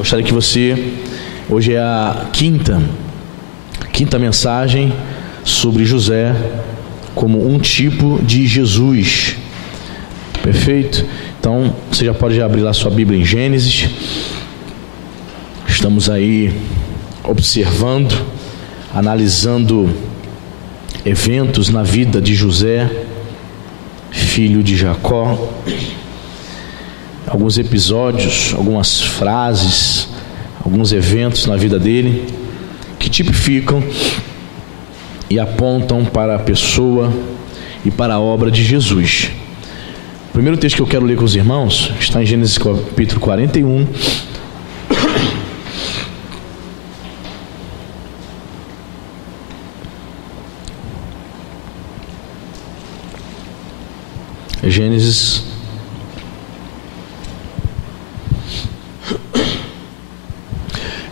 Gostaria que você, hoje é a quinta mensagem sobre José como um tipo de Jesus. Perfeito? Então, você já pode abrir lá sua Bíblia em Gênesis. Estamos aí observando, analisando eventos na vida de José, filho de Jacó. Alguns episódios, algumas frases, alguns eventos na vida dele que tipificam e apontam para a pessoa e para a obra de Jesus. O primeiro texto que eu quero ler com os irmãos está em Gênesis capítulo 41.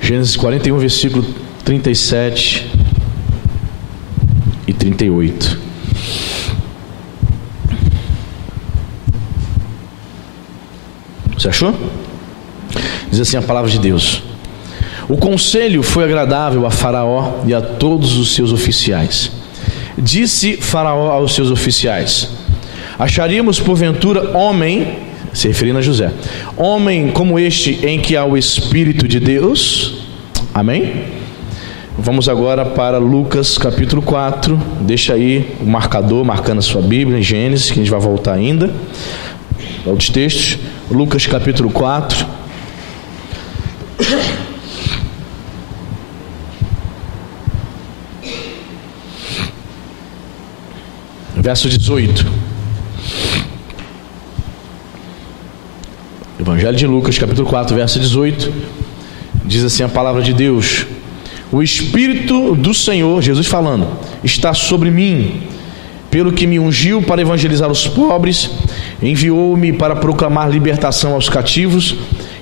Gênesis 41, versículo 37 e 38. Você achou? Diz assim a palavra de Deus: o conselho foi agradável a Faraó e a todos os seus oficiais. Disse Faraó aos seus oficiais: acharíamos porventura homem, se referindo a José, homem como este em que há o Espírito de Deus? Amém? Vamos agora para Lucas capítulo 4. Deixa aí o marcador, marcando a sua Bíblia em Gênesis, que a gente vai voltar ainda para outros textos. Lucas capítulo 4. Verso 18. Evangelho de Lucas capítulo 4, verso 18. Diz assim a palavra de Deus: o Espírito do Senhor, Jesus falando, está sobre mim, pelo que me ungiu para evangelizar os pobres, enviou-me para proclamar libertação aos cativos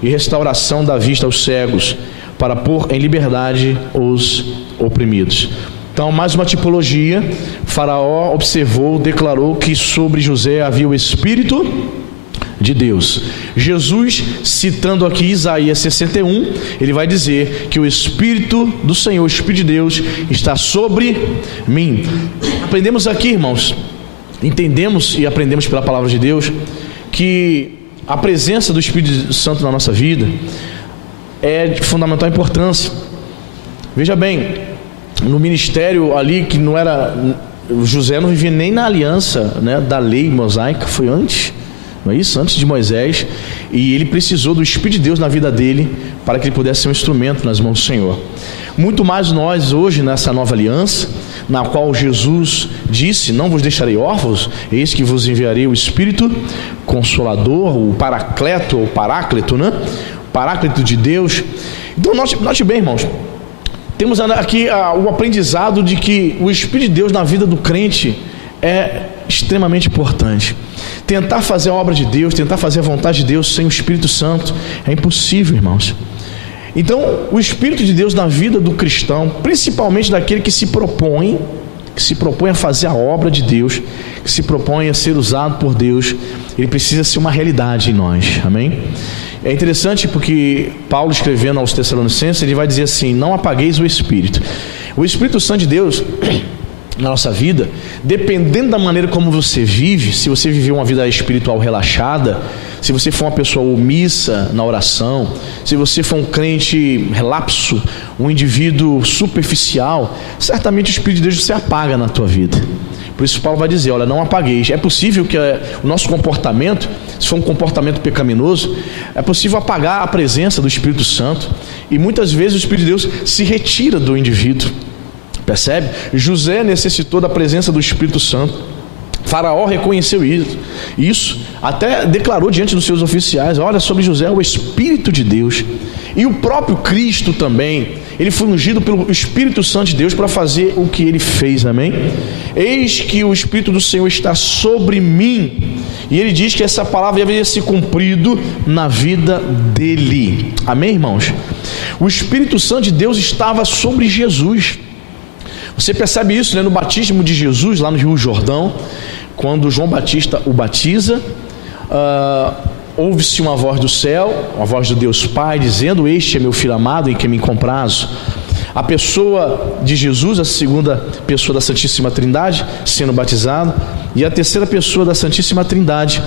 e restauração da vista aos cegos, para pôr em liberdade os oprimidos. Então, mais uma tipologia. Faraó observou, declarou que sobre José havia o Espírito de Deus. Jesus, citando aqui Isaías 61, ele vai dizer que o Espírito do Senhor, o Espírito de Deus, está sobre mim. Aprendemos aqui, irmãos, entendemos e aprendemos pela palavra de Deus que a presença do Espírito Santo na nossa vida é de fundamental importância. Veja bem, no ministério ali, que não era, José não vivia nem na aliança, né, da lei mosaica, foi antes, não é isso? Antes de Moisés. E ele precisou do Espírito de Deus na vida dele para que ele pudesse ser um instrumento nas mãos do Senhor. Muito mais nós hoje nessa nova aliança, na qual Jesus disse: não vos deixarei órfãos, eis que vos enviarei o Espírito Consolador, o Paracleto, ou Paráclito, né? Paráclito de Deus. Então note bem, irmãos, temos aqui o aprendizado de que o Espírito de Deus na vida do crente é extremamente importante. Tentar fazer a obra de Deus, tentar fazer a vontade de Deus sem o Espírito Santo é impossível, irmãos. Então, o Espírito de Deus na vida do cristão, principalmente daquele que se propõe a fazer a obra de Deus, que se propõe a ser usado por Deus, ele precisa ser uma realidade em nós, amém? É interessante porque Paulo, escrevendo aos Tessalonicenses, ele vai dizer assim: não apagueis o Espírito. O Espírito Santo de Deus na nossa vida, dependendo da maneira como você vive, se você viver uma vida espiritual relaxada, se você for uma pessoa omissa na oração, se você for um crente relapso, um indivíduo superficial, certamente o Espírito de Deus se apaga na tua vida. Por isso Paulo vai dizer: olha, não apagueis. É possível que o nosso comportamento, se for um comportamento pecaminoso, é possível apagar a presença do Espírito Santo, e muitas vezes o Espírito de Deus se retira do indivíduo. Percebe? José necessitou da presença do Espírito Santo. Faraó reconheceu isso, até declarou diante dos seus oficiais: olha, sobre José o Espírito de Deus. E o próprio Cristo também, ele foi ungido pelo Espírito Santo de Deus para fazer o que ele fez, amém? Eis que o Espírito do Senhor está sobre mim. E ele diz que essa palavra deveria ser cumprido na vida dele, amém, irmãos? O Espírito Santo de Deus estava sobre Jesus. Você percebe isso, né, no batismo de Jesus, lá no Rio Jordão, quando João Batista o batiza. ouve-se uma voz do céu, uma voz do Deus Pai, dizendo: este é meu filho amado em quem me comprazo. A pessoa de Jesus, a segunda pessoa da Santíssima Trindade, sendo batizado, e a terceira pessoa da Santíssima Trindade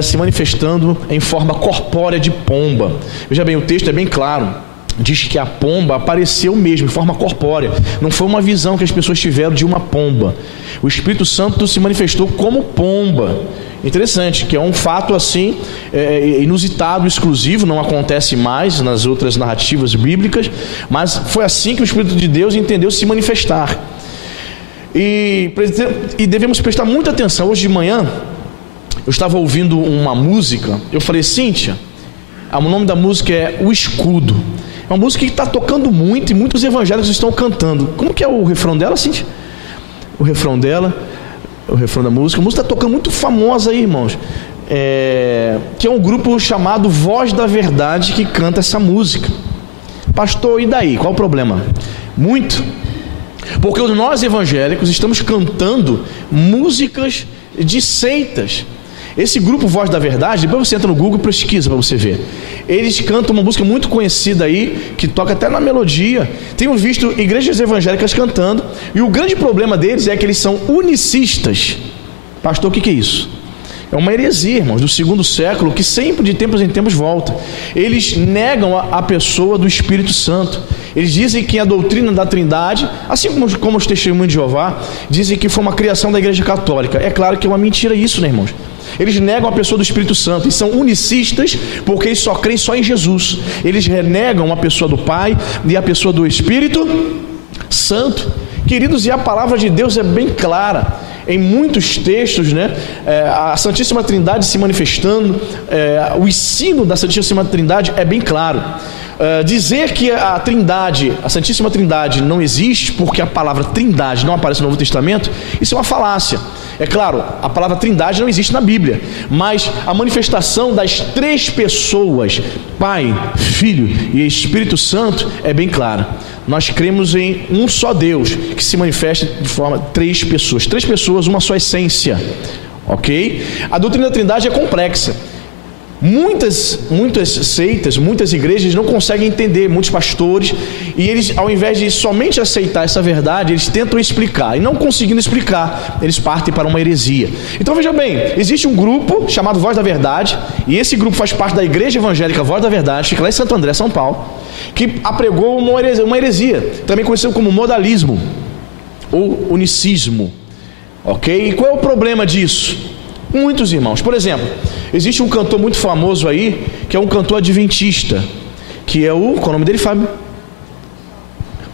se manifestando em forma corpórea de pomba. Veja bem, o texto é bem claro, diz que a pomba apareceu mesmo em forma corpórea, não foi uma visão que as pessoas tiveram de uma pomba. O Espírito Santo se manifestou como pomba. Interessante, que é um fato assim inusitado, exclusivo, não acontece mais nas outras narrativas bíblicas, mas foi assim que o Espírito de Deus entendeu se manifestar. E devemos prestar muita atenção. Hoje de manhã eu estava ouvindo uma música, eu falei: Cíntia, o nome da música é O Escudo. É uma música que está tocando muito e muitos evangélicos estão cantando. Como que é o refrão dela, Cíntia? O refrão da música. A música está tocando, muito famosa aí, irmãos. Que é um grupo chamado Voz da Verdade que canta essa música. Pastor, e daí? Qual o problema? Muito. Porque nós evangélicos estamos cantando músicas de seitas. Esse grupo Voz da Verdade, depois você entra no Google e pesquisa para você ver. Eles cantam uma música muito conhecida aí, que toca até na melodia. Tenho visto igrejas evangélicas cantando, e o grande problema deles é que eles são unicistas. Pastor, o que é isso? É uma heresia, irmãos, do segundo século, que sempre de tempos em tempos volta. Eles negam a pessoa do Espírito Santo. Eles dizem que a doutrina da Trindade, assim como os testemunhos de Jeová, dizem que foi uma criação da Igreja Católica. É claro que é uma mentira isso, né, irmãos? Eles negam a pessoa do Espírito Santo e são unicistas porque eles só creem só em Jesus. Eles renegam a pessoa do Pai e a pessoa do Espírito Santo. Queridos, e a palavra de Deus é bem clara. Em muitos textos, né, a Santíssima Trindade se manifestando, o ensino da Santíssima Trindade é bem claro. Dizer que a Trindade, a Santíssima Trindade não existe porque a palavra Trindade não aparece no Novo Testamento, isso é uma falácia. É claro, a palavra Trindade não existe na Bíblia, mas a manifestação das três pessoas, Pai, Filho e Espírito Santo, é bem clara. Nós cremos em um só Deus que se manifesta de forma três pessoas, uma só essência, ok? A doutrina da Trindade é complexa. Muitas seitas, muitas igrejas não conseguem entender, muitos pastores, e eles, ao invés de somente aceitar essa verdade, eles tentam explicar, e não conseguindo explicar, eles partem para uma heresia. Então veja bem, existe um grupo chamado Voz da Verdade, e esse grupo faz parte da Igreja Evangélica Voz da Verdade, fica lá em Santo André, São Paulo, que apregou uma heresia, também conhecido como modalismo, ou unicismo, ok? E qual é o problema disso? Muitos, irmãos. Por exemplo, existe um cantor muito famoso aí, que é um cantor adventista, que é qual é o nome dele, Fábio?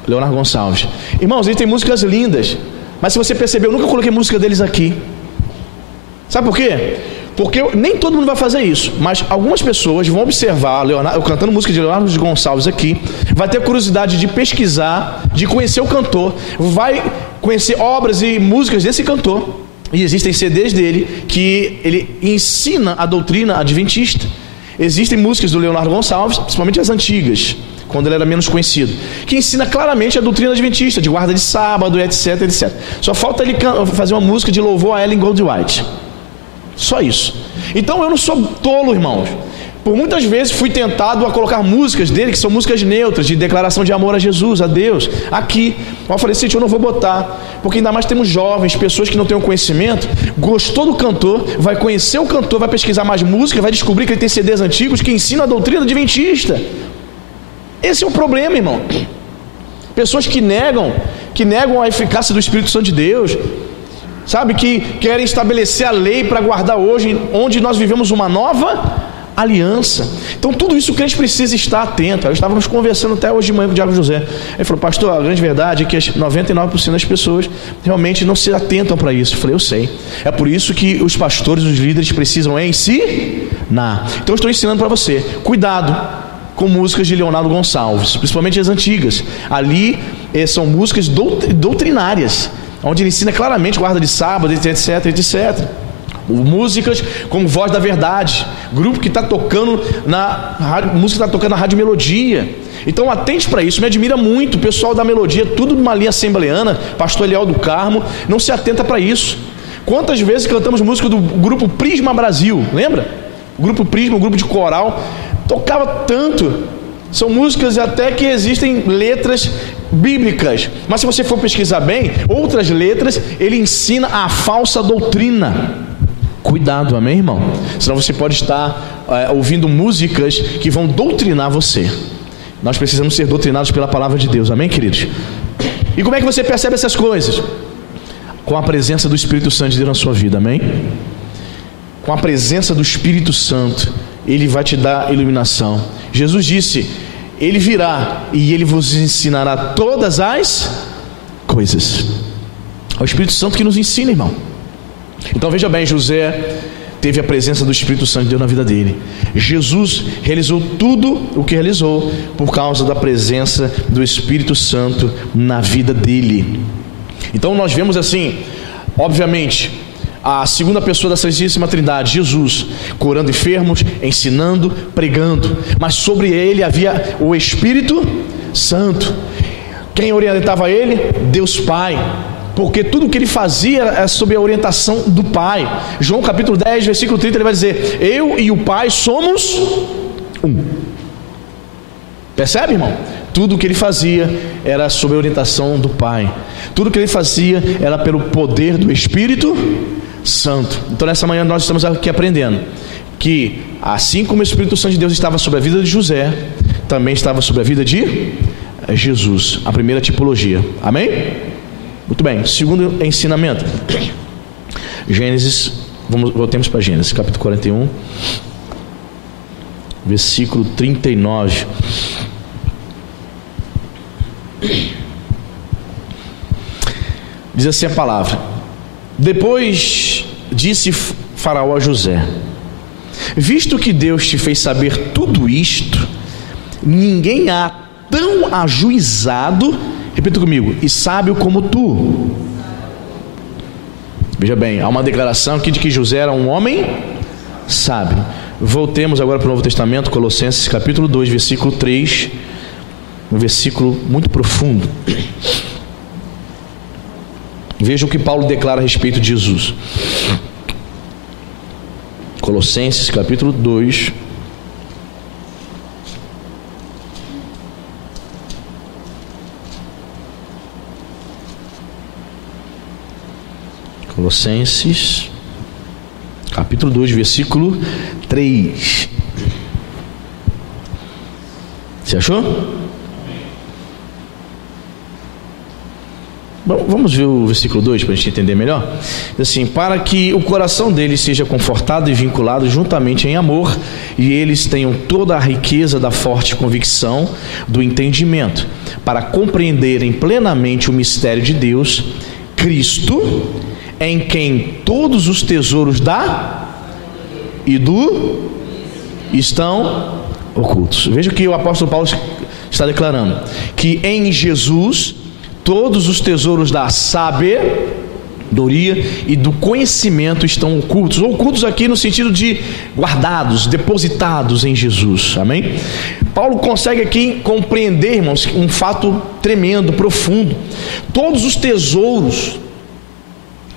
Leonardo Gonçalves. Irmãos, ele tem músicas lindas, mas se você perceber, eu nunca coloquei música deles aqui. Sabe por quê? Porque nem todo mundo vai fazer isso, mas algumas pessoas vão observar eu cantando música de Leonardo Gonçalves aqui, vai ter curiosidade de pesquisar, de conhecer o cantor, vai conhecer obras e músicas desse cantor. E existem CDs dele que ele ensina a doutrina adventista. Existem músicas do Leonardo Gonçalves, principalmente as antigas, quando ele era menos conhecido, que ensina claramente a doutrina adventista, de guarda de sábado, etc, etc. Só falta ele fazer uma música de louvor a Ellen Goldwhite. Só isso. Então eu não sou tolo, irmãos. Por muitas vezes fui tentado a colocar músicas dele, que são músicas neutras, de declaração de amor a Jesus, a Deus, aqui. Eu falei assim, eu não vou botar, porque ainda mais temos jovens, pessoas que não têm o conhecimento, gostou do cantor, vai conhecer o cantor, vai pesquisar mais música, vai descobrir que ele tem CDs antigos que ensinam a doutrina adventista. Esse é o problema, irmão. Pessoas que negam a eficácia do Espírito Santo de Deus, sabe, que querem estabelecer a lei para guardar hoje, onde nós vivemos uma nova aliança. Então tudo isso o crente precisa estar atento. Estávamos conversando até hoje de manhã com o Diácono José. Ele falou, pastor, a grande verdade é que 99% das pessoas realmente não se atentam para isso. Eu falei, eu sei. É por isso que os pastores, os líderes precisam ensinar. Então eu estou ensinando para você. Cuidado com músicas de Leonardo Gonçalves, principalmente as antigas. Ali são músicas doutrinárias, onde ele ensina claramente guarda de sábado, etc, etc. Músicas como Voz da Verdade, grupo que está tocando na rádio, música está tocando na Rádio Melodia. Então atente para isso, me admira muito o pessoal da Melodia, tudo numa linha assembleana, pastor Eliel do Carmo, não se atenta para isso. Quantas vezes cantamos música do grupo Prisma Brasil, lembra? O grupo Prisma, o grupo de coral, tocava tanto. São músicas até que existem letras bíblicas, mas se você for pesquisar bem, outras letras, ele ensina a falsa doutrina. Cuidado, amém, irmão? Senão você pode estar ouvindo músicas que vão doutrinar você. Nós precisamos ser doutrinados pela palavra de Deus, amém, queridos? E como é que você percebe essas coisas? Com a presença do Espírito Santo de Deus na sua vida, amém? Com a presença do Espírito Santo, Ele vai te dar iluminação. Jesus disse: Ele virá e Ele vos ensinará todas as coisas. É o Espírito Santo que nos ensina, irmão. Então veja bem, José teve a presença do Espírito Santo de Deus na vida dele. Jesus realizou tudo o que realizou por causa da presença do Espírito Santo na vida dele. Então nós vemos assim, obviamente, a segunda pessoa da Santíssima Trindade, Jesus, curando enfermos, ensinando, pregando, mas sobre ele havia o Espírito Santo. Quem orientava ele? Deus Pai, porque tudo o que ele fazia é sob a orientação do Pai. João capítulo 10, versículo 30, ele vai dizer: eu e o Pai somos um. Percebe, irmão? Tudo o que ele fazia era sob a orientação do Pai. Tudo o que ele fazia era pelo poder do Espírito Santo. Então nessa manhã nós estamos aqui aprendendo que assim como o Espírito Santo de Deus estava sobre a vida de José, também estava sobre a vida de Jesus. A primeira tipologia, amém? Muito bem, segundo ensinamento, Gênesis, voltemos para Gênesis capítulo 41, versículo 39. Diz assim a palavra: depois disse Faraó a José: visto que Deus te fez saber tudo isto, ninguém há tão ajuizado, repita comigo, e sábio como tu. Veja bem, há uma declaração aqui de que José era um homem sábio. Voltemos agora para o Novo Testamento, Colossenses capítulo 2, versículo 3, um versículo muito profundo. Veja o que Paulo declara a respeito de Jesus. Colossenses capítulo 2, Colossenses capítulo 2, versículo 3. Você achou? Bom, vamos ver o versículo 2 para a gente entender melhor. Diz assim: para que o coração deles seja confortado e vinculado juntamente em amor, e eles tenham toda a riqueza da forte convicção do entendimento, para compreenderem plenamente o mistério de Deus, Cristo, em quem todos os tesouros da e do estão ocultos. Veja que o apóstolo Paulo está declarando: que em Jesus todos os tesouros da sabedoria e do conhecimento estão ocultos. Ocultos aqui no sentido de guardados, depositados em Jesus, amém? Paulo consegue aqui compreender, irmãos, um fato tremendo, profundo. Todos os tesouros,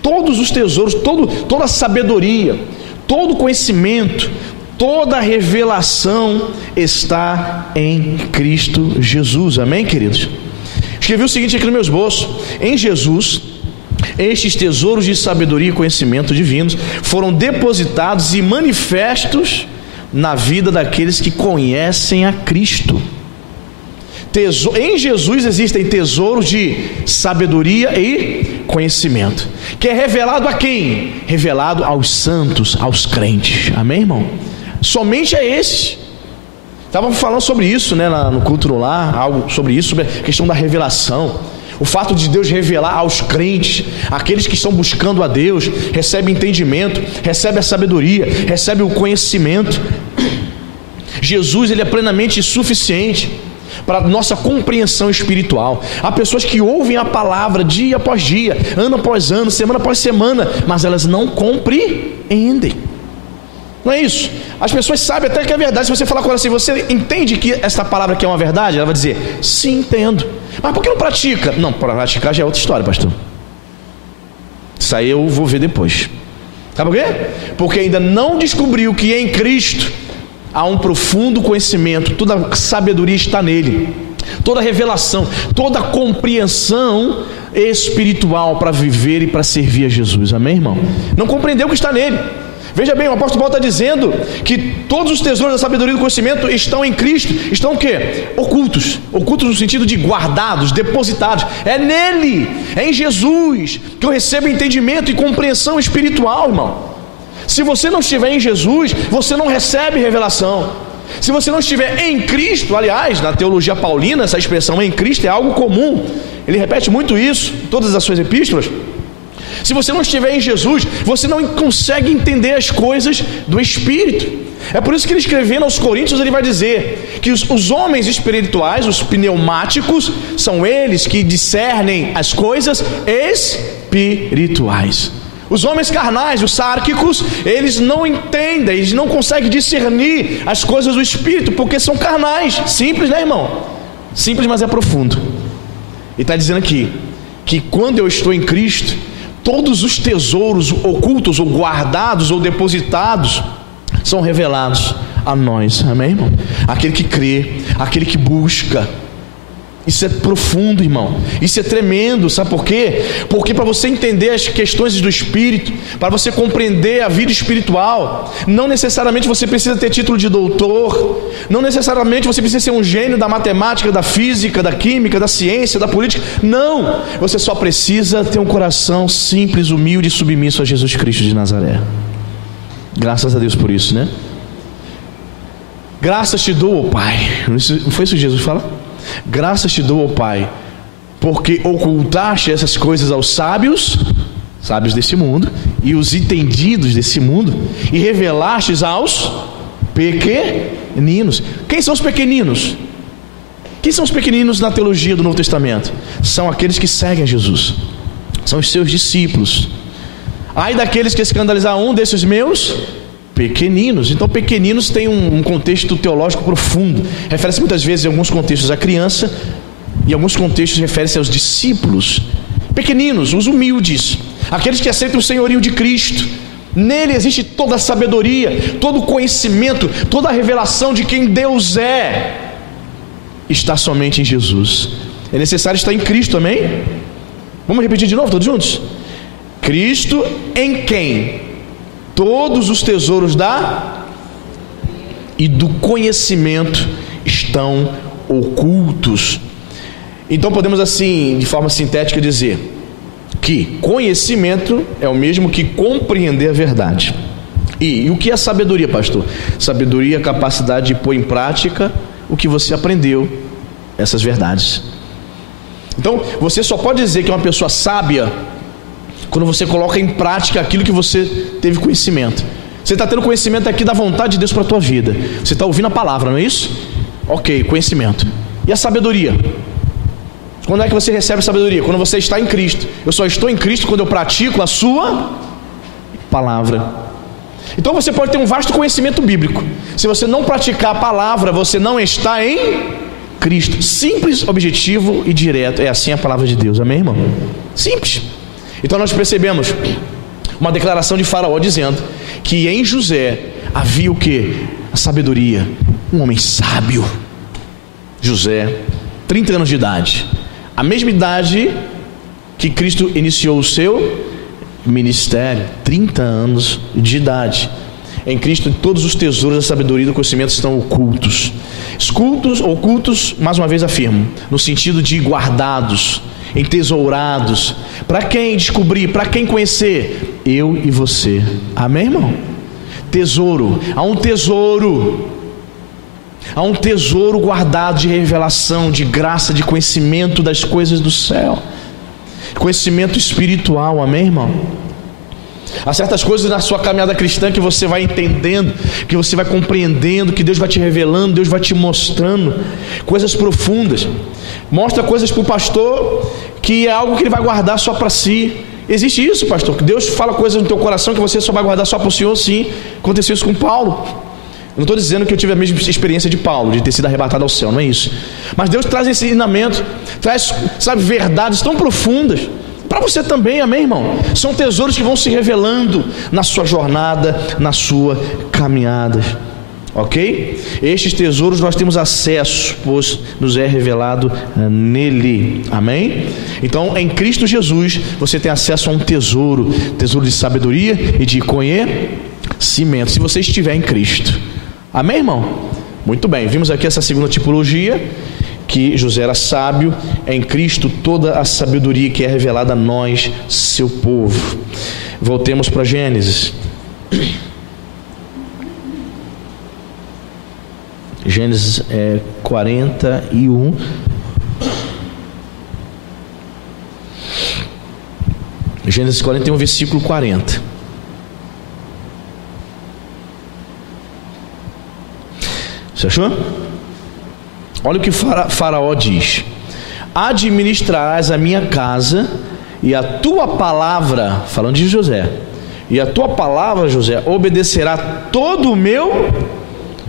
toda a sabedoria, todo o conhecimento, toda a revelação está em Cristo Jesus, amém, queridos? Escrevi o seguinte aqui no meu esboço: em Jesus, estes tesouros de sabedoria e conhecimento divinos foram depositados e manifestos na vida daqueles que conhecem a Cristo. Em Jesus existem tesouros de sabedoria e conhecimento, que é revelado a quem? Revelado aos santos, aos crentes, amém, irmão? Somente a esses. Estávamos falando sobre isso, né, no culto no lar, algo sobre isso, sobre a questão da revelação. O fato de Deus revelar aos crentes, aqueles que estão buscando a Deus, recebe entendimento, recebe a sabedoria, recebe o conhecimento. Jesus, ele é plenamente suficiente para a nossa compreensão espiritual. Há pessoas que ouvem a palavra dia após dia, ano após ano, semana após semana, mas elas não compreendem. Não é isso? As pessoas sabem até que é verdade. Se você falar com ela assim: você entende que esta palavra aqui é uma verdade? Ela vai dizer: sim, entendo. Mas por que não pratica? Não, para praticar já é outra história, pastor. Isso aí eu vou ver depois. Sabe por quê? Porque ainda não descobriu que em Cristo há um profundo conhecimento, toda a sabedoria está nele, toda a revelação, toda a compreensão espiritual para viver e para servir a Jesus. Amém, irmão? Não compreendeu o que está nele. Veja bem, o apóstolo Paulo está dizendo que todos os tesouros da sabedoria e do conhecimento estão em Cristo. Estão o quê? Ocultos. Ocultos no sentido de guardados, depositados. É nele, é em Jesus que eu recebo entendimento e compreensão espiritual, irmão. Se você não estiver em Jesus, você não recebe revelação. Se você não estiver em Cristo, aliás, na teologia paulina, essa expressão em Cristo é algo comum. Ele repete muito isso em todas as suas epístolas. Se você não estiver em Jesus, você não consegue entender as coisas do Espírito. É por isso que ele escrevendo aos Coríntios, ele vai dizer que os homens espirituais, os pneumáticos, são eles que discernem as coisas espirituais. Os homens carnais, os sárquicos, eles não entendem, eles não conseguem discernir as coisas do Espírito, porque são carnais. Simples, né, irmão? Simples, mas é profundo. Ele está dizendo aqui, que quando eu estou em Cristo, todos os tesouros ocultos, ou guardados, ou depositados, são revelados a nós. Amém, irmão? Aquele que crê, aquele que busca. Isso é profundo, irmão. Isso é tremendo. Sabe por quê? Porque para você entender as questões do Espírito, para você compreender a vida espiritual, não necessariamente você precisa ter título de doutor, não necessariamente você precisa ser um gênio da matemática, da física, da química, da ciência, da política. Não! Você só precisa ter um coração simples, humilde e submisso a Jesus Cristo de Nazaré. Graças a Deus por isso, né? Graças te dou, ó Pai. Não foi isso que Jesus fala? Graças te dou, ó Pai, porque ocultaste essas coisas aos sábios desse mundo, e os entendidos desse mundo, e revelastes aos pequeninos. Quem são os pequeninos? Quem são os pequeninos na teologia do Novo Testamento? São aqueles que seguem a Jesus, são os seus discípulos. Ai daqueles que escandalizar um desses meus pequeninos. Então pequeninos tem um contexto teológico profundo. Refere-se muitas vezes em alguns contextos à criança, e em alguns contextos refere-se aos discípulos. Pequeninos, os humildes, aqueles que aceitam o senhorio de Cristo. Nele existe toda a sabedoria, todo o conhecimento, toda a revelação de quem Deus é. Está somente em Jesus. É necessário estar em Cristo, amém? Vamos repetir de novo, todos juntos? Cristo, em quem todos os tesouros e do conhecimento estão ocultos. Então podemos assim, de forma sintética, dizer que conhecimento é o mesmo que compreender a verdade. E o que é sabedoria, pastor? Sabedoria é a capacidade de pôr em prática o que você aprendeu, essas verdades. Então você só pode dizer que é uma pessoa sábia quando você coloca em prática aquilo que você teve conhecimento. Você está tendo conhecimento aqui da vontade de Deus para a tua vida. Você está ouvindo a palavra, não é isso? Ok, conhecimento. E a sabedoria? Quando é que você recebe sabedoria? Quando você está em Cristo. Eu só estou em Cristo quando eu pratico a sua palavra. Então você pode ter um vasto conhecimento bíblico. Se você não praticar a palavra, você não está em Cristo. Simples, objetivo e direto. É assim a palavra de Deus, amém, irmão? Simples. Então nós percebemos uma declaração de Faraó dizendo que em José havia o que? A sabedoria, um homem sábio. José, 30 anos de idade, a mesma idade que Cristo iniciou o seu ministério, 30 anos de idade. Em Cristo todos os tesouros da sabedoria e do conhecimento estão ocultos. Ocultos, mais uma vez afirmo, no sentido de guardados, entesourados. Para quem descobrir, para quem conhecer? Eu e você. Amém, irmão? Tesouro. Há um tesouro guardado de revelação, de graça, de conhecimento das coisas do céu, conhecimento espiritual. Amém, irmão? Há certas coisas na sua caminhada cristã que você vai entendendo, que você vai compreendendo, que Deus vai te revelando, Deus vai te mostrando coisas profundas. Mostra coisas para o pastor que é algo que ele vai guardar só para si. Existe isso, pastor, que Deus fala coisas no teu coração que você só vai guardar só para o Senhor. Sim, aconteceu isso com Paulo. Eu não estou dizendo que eu tive a mesma experiência de Paulo, de ter sido arrebatado ao céu, não é isso. Mas Deus traz esse ensinamento, traz, sabe, verdades tão profundas. Para você também, amém, irmão? São tesouros que vão se revelando na sua jornada, na sua caminhada, ok? Estes tesouros nós temos acesso, pois nos é revelado nele, amém? Então, em Cristo Jesus, você tem acesso a um tesouro de sabedoria e de conhecimento, se você estiver em Cristo, amém, irmão? Muito bem, vimos aqui essa segunda tipologia, que José era sábio, em Cristo toda a sabedoria que é revelada a nós, seu povo. Voltemos para Gênesis. Gênesis 41. Gênesis 41, versículo 40. Você achou? Olha o que Faraó diz: administrarás a minha casa, e a tua palavra, falando de José, e a tua palavra, José, obedecerá todo o meu,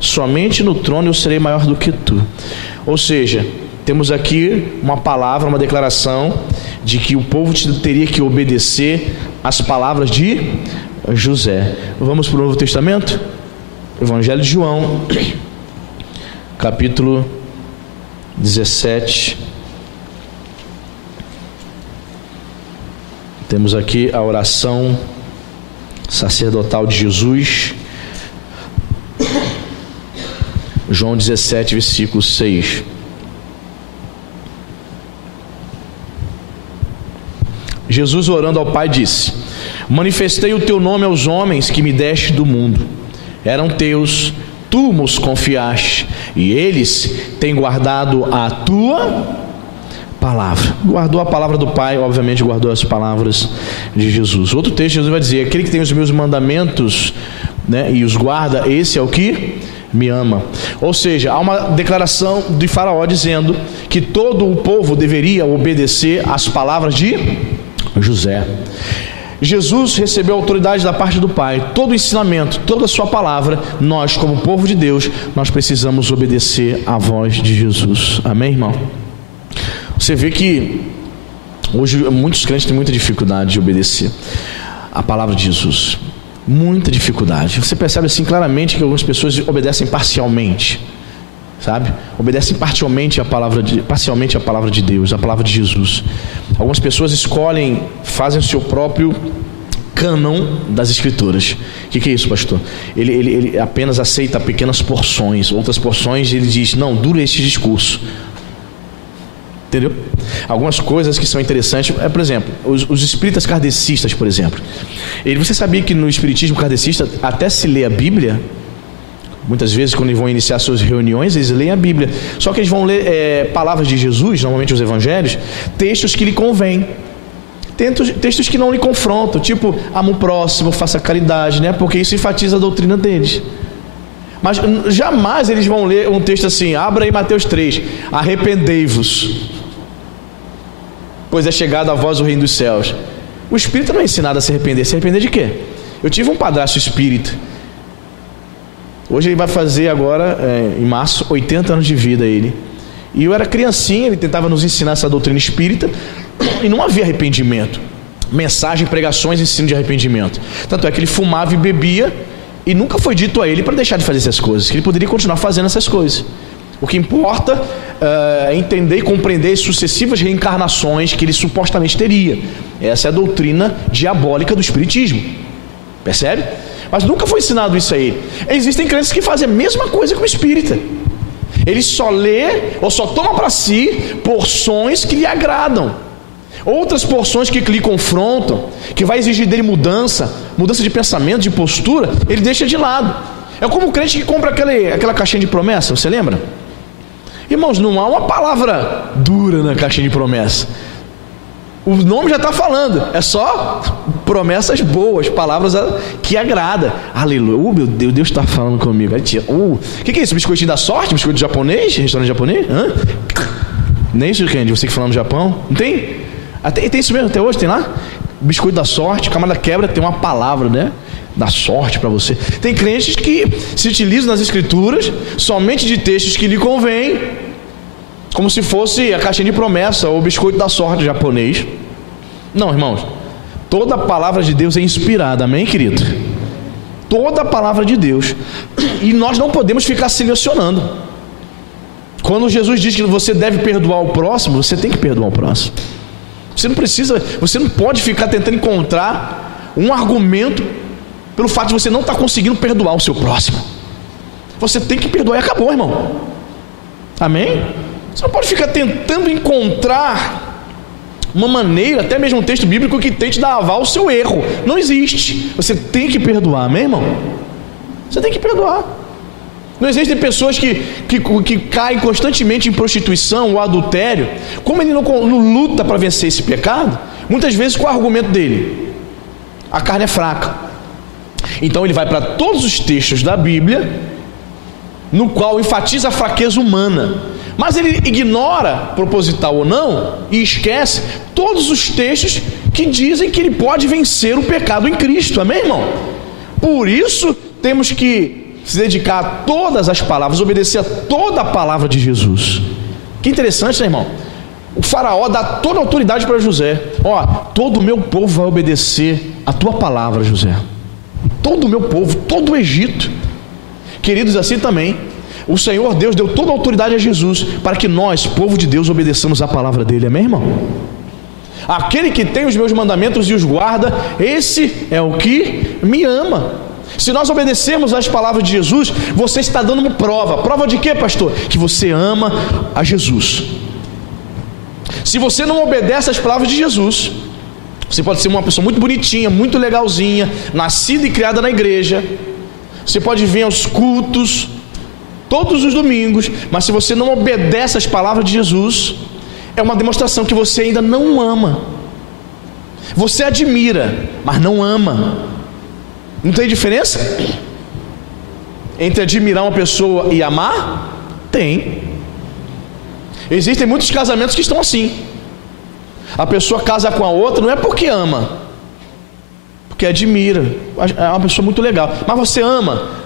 somente no trono eu serei maior do que tu. Ou seja, temos aqui uma palavra, uma declaração de que o povo teria que obedecer às palavras de José. Vamos para o Novo Testamento? Evangelho de João, capítulo 17. Temos aqui a oração sacerdotal de Jesus. João 17, versículo 6. Jesus, orando ao Pai, disse: manifestei o teu nome aos homens que me deste do mundo. Eram teus, tu nos confiaste, e eles têm guardado a tua palavra. Guardou a palavra do Pai, obviamente guardou as palavras de Jesus. Outro texto, Jesus vai dizer: aquele que tem os meus mandamentos, né, e os guarda, esse é o que me ama. Ou seja, há uma declaração de Faraó dizendo que todo o povo deveria obedecer às palavras de José. Jesus recebeu autoridade da parte do Pai. Todo o ensinamento, toda a sua palavra, nós como povo de Deus, nós precisamos obedecer à voz de Jesus. Amém, irmão? Você vê que hoje muitos crentes têm muita dificuldade de obedecer a palavra de Jesus. Muita dificuldade. Você percebe assim claramente que algumas pessoas obedecem parcialmente, sabe? Obedecem parcialmente a palavra de Deus, a palavra de Jesus. Algumas pessoas escolhem, fazem o seu próprio cânon das escrituras. O que é isso, pastor? Ele apenas aceita pequenas porções. Outras porções ele diz: não, dura este discurso. Entendeu? Algumas coisas que são interessantes, por exemplo, os espíritas kardecistas, por exemplo. Você sabia que no espiritismo kardecista até se lê a Bíblia? Muitas vezes, quando eles vão iniciar suas reuniões, eles leem a Bíblia. Só que eles vão ler palavras de Jesus, normalmente os evangelhos, textos que lhe convêm, textos que não lhe confrontam, tipo, ama o próximo, faça caridade, né? Porque isso enfatiza a doutrina deles. Mas jamais eles vão ler um texto assim: abra aí Mateus 3, arrependei-vos, pois é chegado a vós o reino dos céus. O espírita não é ensinado a se arrepender. Se arrepender de quê? Eu tive um padrasto espírita. Hoje ele vai fazer agora, em março, 80 anos de vida ele. E eu era criancinha, ele tentava nos ensinar essa doutrina espírita, e não havia arrependimento. Mensagem, pregações, ensino de arrependimento. Tanto é que ele fumava e bebia, e nunca foi dito a ele para deixar de fazer essas coisas, que ele poderia continuar fazendo essas coisas. O que importa é entender e compreender as sucessivas reencarnações que ele supostamente teria. Essa é a doutrina diabólica do espiritismo. Percebe? Mas nunca foi ensinado isso a ele. Existem crentes que fazem a mesma coisa com o espírita. Ele só lê ou só toma para si porções que lhe agradam. Outras porções que lhe confrontam, que vai exigir dele mudança de pensamento, de postura, ele deixa de lado. É como o crente que compra aquela caixinha de promessa, você lembra? Irmãos, não há uma palavra dura na caixinha de promessa. O nome já está falando, é só promessas boas, palavras que agradam. Aleluia, meu Deus, Deus está falando comigo. O que é isso? Biscoitinho da sorte? Biscoito japonês? Restaurante japonês? Hã? Nem isso, Candy, você que falando no Japão. Não tem? Tem isso mesmo, até hoje tem lá? Biscoito da sorte, camada quebra, tem uma palavra, né? Da sorte para você. Tem crentes que se utilizam nas escrituras somente de textos que lhe convêm, como se fosse a caixinha de promessa ou o biscoito da sorte japonês. Não, irmãos, toda a palavra de Deus é inspirada, amém, querido? Toda a palavra de Deus. E nós não podemos ficar selecionando. Quando Jesus diz que você deve perdoar o próximo, você tem que perdoar o próximo. Você não pode ficar tentando encontrar um argumento pelo fato de você não estar conseguindo perdoar o seu próximo. Você tem que perdoar e acabou, irmão. Amém? Você não pode ficar tentando encontrar uma maneira, até mesmo um texto bíblico que tente dar aval ao seu erro. Não existe. Você tem que perdoar, amém, irmão? Você tem que perdoar. Não existem pessoas que caem constantemente em prostituição ou adultério. Como ele não luta para vencer esse pecado, muitas vezes qual é o argumento dele? A carne é fraca. Então ele vai para todos os textos da Bíblia no qual enfatiza a fraqueza humana, mas ele ignora, proposital ou não, e esquece todos os textos que dizem que ele pode vencer o pecado em Cristo, amém, irmão? Por isso temos que se dedicar a todas as palavras, obedecer a toda a palavra de Jesus. Que interessante, né, irmão? O faraó dá toda a autoridade para José. Ó, todo o meu povo vai obedecer a tua palavra, José. Todo o meu povo, todo o Egito. Queridos, assim também o Senhor Deus deu toda a autoridade a Jesus para que nós, povo de Deus, obedeçamos a palavra dele, amém, irmão? Aquele que tem os meus mandamentos e os guarda, esse é o que me ama. Se nós obedecermos às palavras de Jesus, você está dando uma prova. Prova de quê, pastor? Que você ama a Jesus. Se você não obedece às palavras de Jesus, você pode ser uma pessoa muito bonitinha, muito legalzinha, nascida e criada na igreja. Você pode vir aos cultos todos os domingos, mas se você não obedece às palavras de Jesus, é uma demonstração que você ainda não ama. Você admira, mas não ama. Não tem diferença entre admirar uma pessoa e amar? Tem. Existem muitos casamentos que estão assim. A pessoa casa com a outra não é porque ama, porque admira. É uma pessoa muito legal, mas você ama?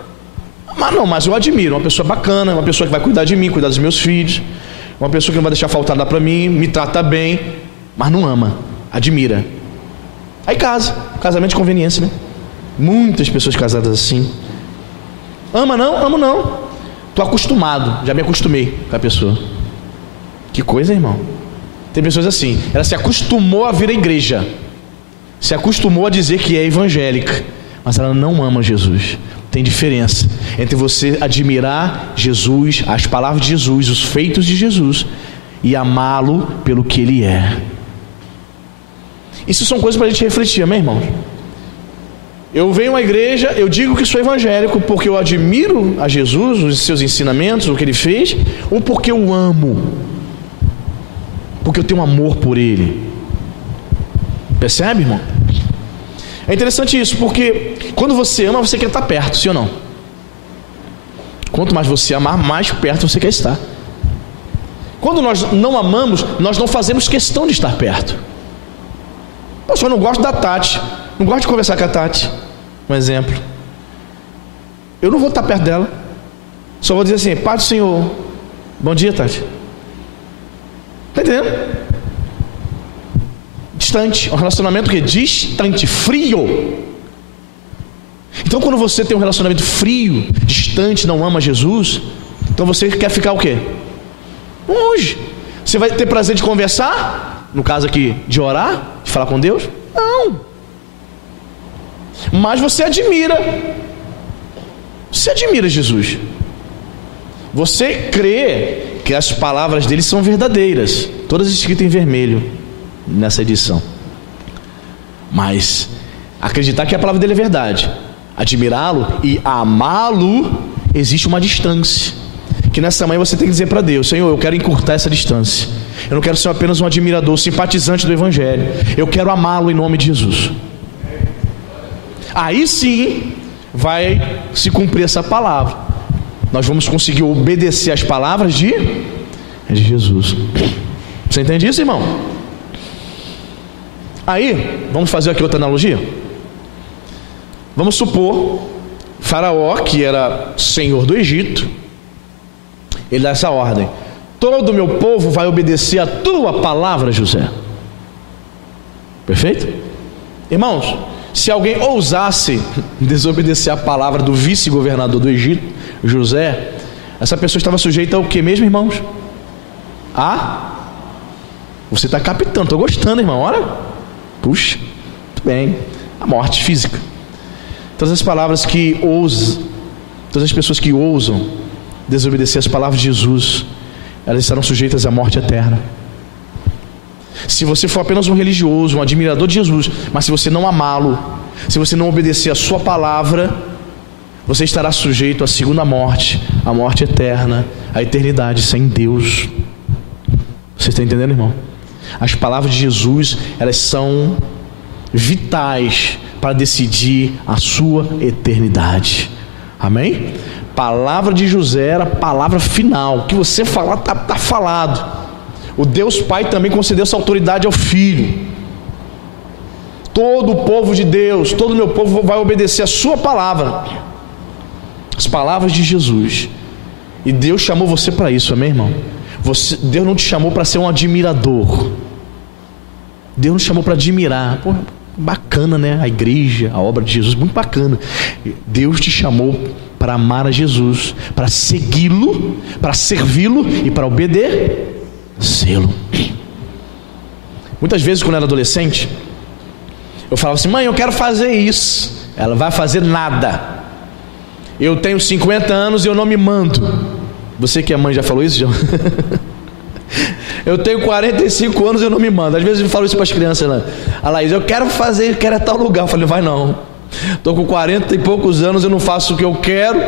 Mas eu admiro. Uma pessoa bacana, uma pessoa que vai cuidar de mim, cuidar dos meus filhos, uma pessoa que não vai deixar faltar nada para mim, me trata bem, mas não ama, admira. Aí casa, casamento de conveniência, né? Muitas pessoas casadas assim. Ama não? Amo não. Estou acostumado, já me acostumei com a pessoa. Que coisa, irmão. Tem pessoas assim, ela se acostumou a vir à igreja, se acostumou a dizer que é evangélica, mas ela não ama Jesus. Tem diferença entre você admirar Jesus, as palavras de Jesus, os feitos de Jesus, e amá-lo pelo que ele é. Isso são coisas para a gente refletir, amém, irmãos? Eu venho à igreja, eu digo que sou evangélico porque eu admiro a Jesus, os seus ensinamentos, o que ele fez, ou porque eu amo, porque eu tenho amor por ele. Percebe, irmão? É interessante isso, porque quando você ama, você quer estar perto, sim ou não? Quanto mais você amar, mais perto você quer estar. Quando nós não amamos, nós não fazemos questão de estar perto. Eu não gosto da Tati, não gosto de conversar com a Tati. Um exemplo, eu não vou estar perto dela, só vou dizer assim: Pai do Senhor, bom dia, Tati. Está entendendo? Distante, um relacionamento que é distante, frio. Então quando você tem um relacionamento frio, distante, não ama Jesus, então você quer ficar o quê? Longe. Você vai ter prazer de conversar? No caso aqui, de orar, de falar com Deus? Não. Mas você admira Jesus. Você crê que as palavras dele são verdadeiras, todas escritas em vermelho nessa edição. Mas acreditar que a palavra dele é verdade, admirá-lo e amá-lo, existe uma distância que nessa manhã você tem que dizer para Deus: Senhor, eu quero encurtar essa distância. Eu não quero ser apenas um admirador, simpatizante do evangelho. Eu quero amá-lo em nome de Jesus. Aí sim vai se cumprir essa palavra. Nós vamos conseguir obedecer às palavras de Jesus. Você entende isso, irmão? Aí, vamos fazer aqui outra analogia. Vamos supor Faraó, que era senhor do Egito, ele dá essa ordem: todo o meu povo vai obedecer a tua palavra, José. Perfeito? Irmãos, se alguém ousasse desobedecer a palavra do vice-governador do Egito, José, essa pessoa estava sujeita ao que mesmo, irmãos? Você está captando, estou gostando, irmão, olha. Puxa, muito bem. A morte física. Todas as palavras que ousam, todas as pessoas que ousam desobedecer as palavras de Jesus, elas estarão sujeitas à morte eterna. Se você for apenas um religioso, um admirador de Jesus, mas se você não amá-lo, se você não obedecer a sua palavra, você estará sujeito à segunda morte, à morte eterna, à eternidade sem Deus. Você está entendendo, irmão? As palavras de Jesus, elas são vitais para decidir a sua eternidade. Amém? Palavra de José era a palavra final. O que você falar está falado. O Deus Pai também concedeu essa autoridade ao Filho. Todo o povo de Deus, todo o meu povo vai obedecer a sua palavra, as palavras de Jesus. E Deus chamou você para isso, amém, irmão? Deus não te chamou para ser um admirador. Deus nos chamou para admirar. Pô, bacana, né? A igreja, a obra de Jesus, muito bacana. Deus te chamou para amar a Jesus, para segui-lo, para servi-lo e para obedecê-lo. Muitas vezes, quando eu era adolescente, eu falava assim: mãe, eu quero fazer isso. Ela vai fazer nada. Eu tenho 50 anos e eu não me mando. Você que é mãe já falou isso, João? Eu tenho 45 anos e eu não me mando. Às vezes eu falo isso para as crianças, né? A Laís, eu quero fazer, quero ir a tal lugar. Eu falei, vai não. Estou com 40 e poucos anos, eu não faço o que eu quero.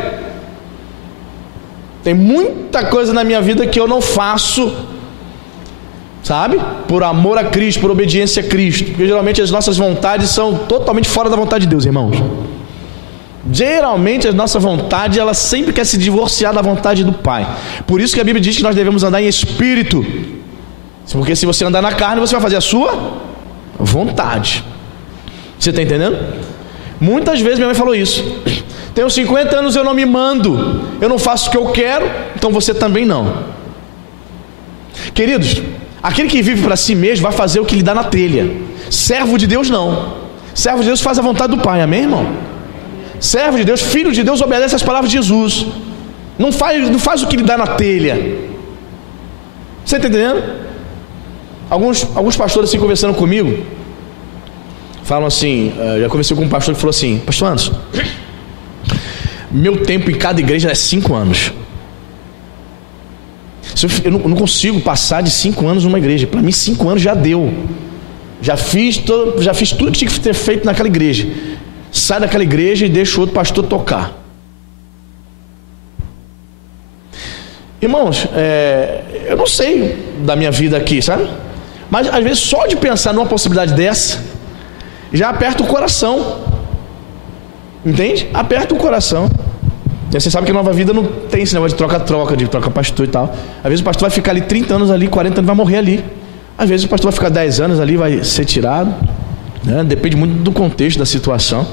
Tem muita coisa na minha vida que eu não faço, sabe? Por amor a Cristo, por obediência a Cristo. Porque geralmente as nossas vontades são totalmente fora da vontade de Deus, irmãos. Geralmente a nossa vontade, ela sempre quer se divorciar da vontade do Pai. Por isso que a Bíblia diz que nós devemos andar em espírito. Porque se você andar na carne, você vai fazer a sua vontade. Você está entendendo? Muitas vezes minha mãe falou isso. Tenho 50 anos, eu não me mando, eu não faço o que eu quero, então você também não. Queridos, aquele que vive para si mesmo vai fazer o que lhe dá na telha. Servo de Deus não. Servo de Deus faz a vontade do Pai, amém, irmão? Servo de Deus, filho de Deus, obedece às palavras de Jesus. Não faz o que lhe dá na telha. Você está entendendo? Alguns pastores assim conversando comigo falam assim, já conversei com um pastor que falou assim: pastor Anderson, meu tempo em cada igreja é 5 anos. Eu não consigo passar de 5 anos numa igreja. Para mim 5 anos já deu. Já fiz tudo que tinha que ter feito naquela igreja. Sai daquela igreja e deixa o outro pastor tocar. Irmãos, eu não sei da minha vida aqui, sabe? Mas às vezes só de pensar numa possibilidade dessa já aperta o coração. Entende? Aperta o coração. E você sabe que a Nova Vida não tem esse negócio de troca-troca, de troca pastor e tal. Às vezes o pastor vai ficar ali 30 anos ali, 40 anos, vai morrer ali. Às vezes o pastor vai ficar 10 anos ali, vai ser tirado, né? Depende muito do contexto, da situação.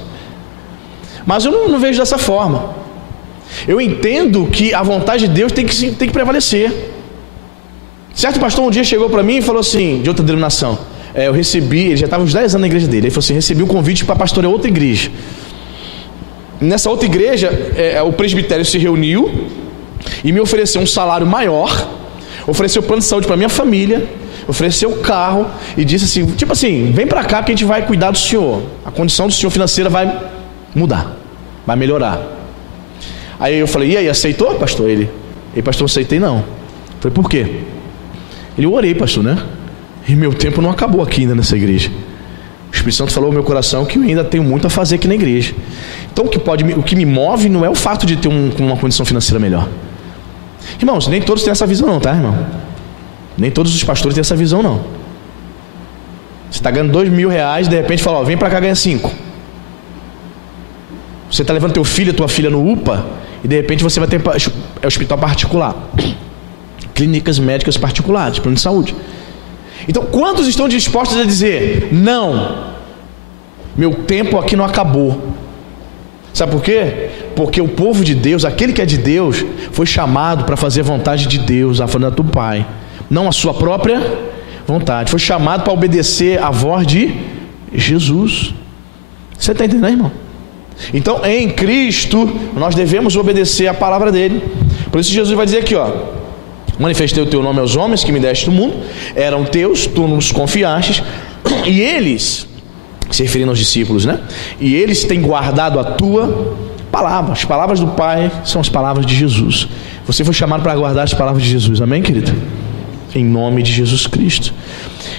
Mas eu não vejo dessa forma. Eu entendo que a vontade de Deus tem que prevalecer. Certo pastor um dia chegou para mim e falou assim, de outra denominação, eu recebi, ele já estava uns 10 anos na igreja dele, ele falou assim: recebi um convite para pastorear outra igreja. Nessa outra igreja, o presbitério se reuniu e me ofereceu um salário maior, ofereceu plano de saúde para minha família, ofereceu carro e disse assim, tipo assim, vem para cá que a gente vai cuidar do senhor, a condição do senhor financeira vai mudar, vai melhorar. Aí eu falei, e aí, aceitou, pastor? Ele, pastor, não aceitei não. Eu falei, por quê? Ele, eu orei, pastor, né? E meu tempo não acabou aqui ainda nessa igreja. O Espírito Santo falou ao meu coração que eu ainda tenho muito a fazer aqui na igreja. Então o que me move não é o fato de ter uma condição financeira melhor. Irmãos, nem todos têm essa visão não, tá, irmão? Nem todos os pastores têm essa visão não. Você está ganhando R$2.000, de repente fala, vem para cá, ganha 5. Você está levando teu filho, tua filha no UPA, e de repente você vai ter hospital particular, clínicas médicas particulares, plano de saúde. Então quantos estão dispostos a dizer, não, meu tempo aqui não acabou? Sabe por quê? Porque o povo de Deus, aquele que é de Deus, foi chamado para fazer a vontade de Deus, a vontade do Pai, não a sua própria vontade. Foi chamado para obedecer a voz de Jesus. Você está entendendo, irmão? Então, em Cristo, nós devemos obedecer a palavra dele. Por isso Jesus vai dizer aqui, ó: manifestei o teu nome aos homens que me deste no mundo, eram teus, tu nos confiastes, e eles, se referindo aos discípulos, né? E eles têm guardado a tua palavra. As palavras do Pai são as palavras de Jesus. Você foi chamado para guardar as palavras de Jesus, amém, querido? Em nome de Jesus Cristo.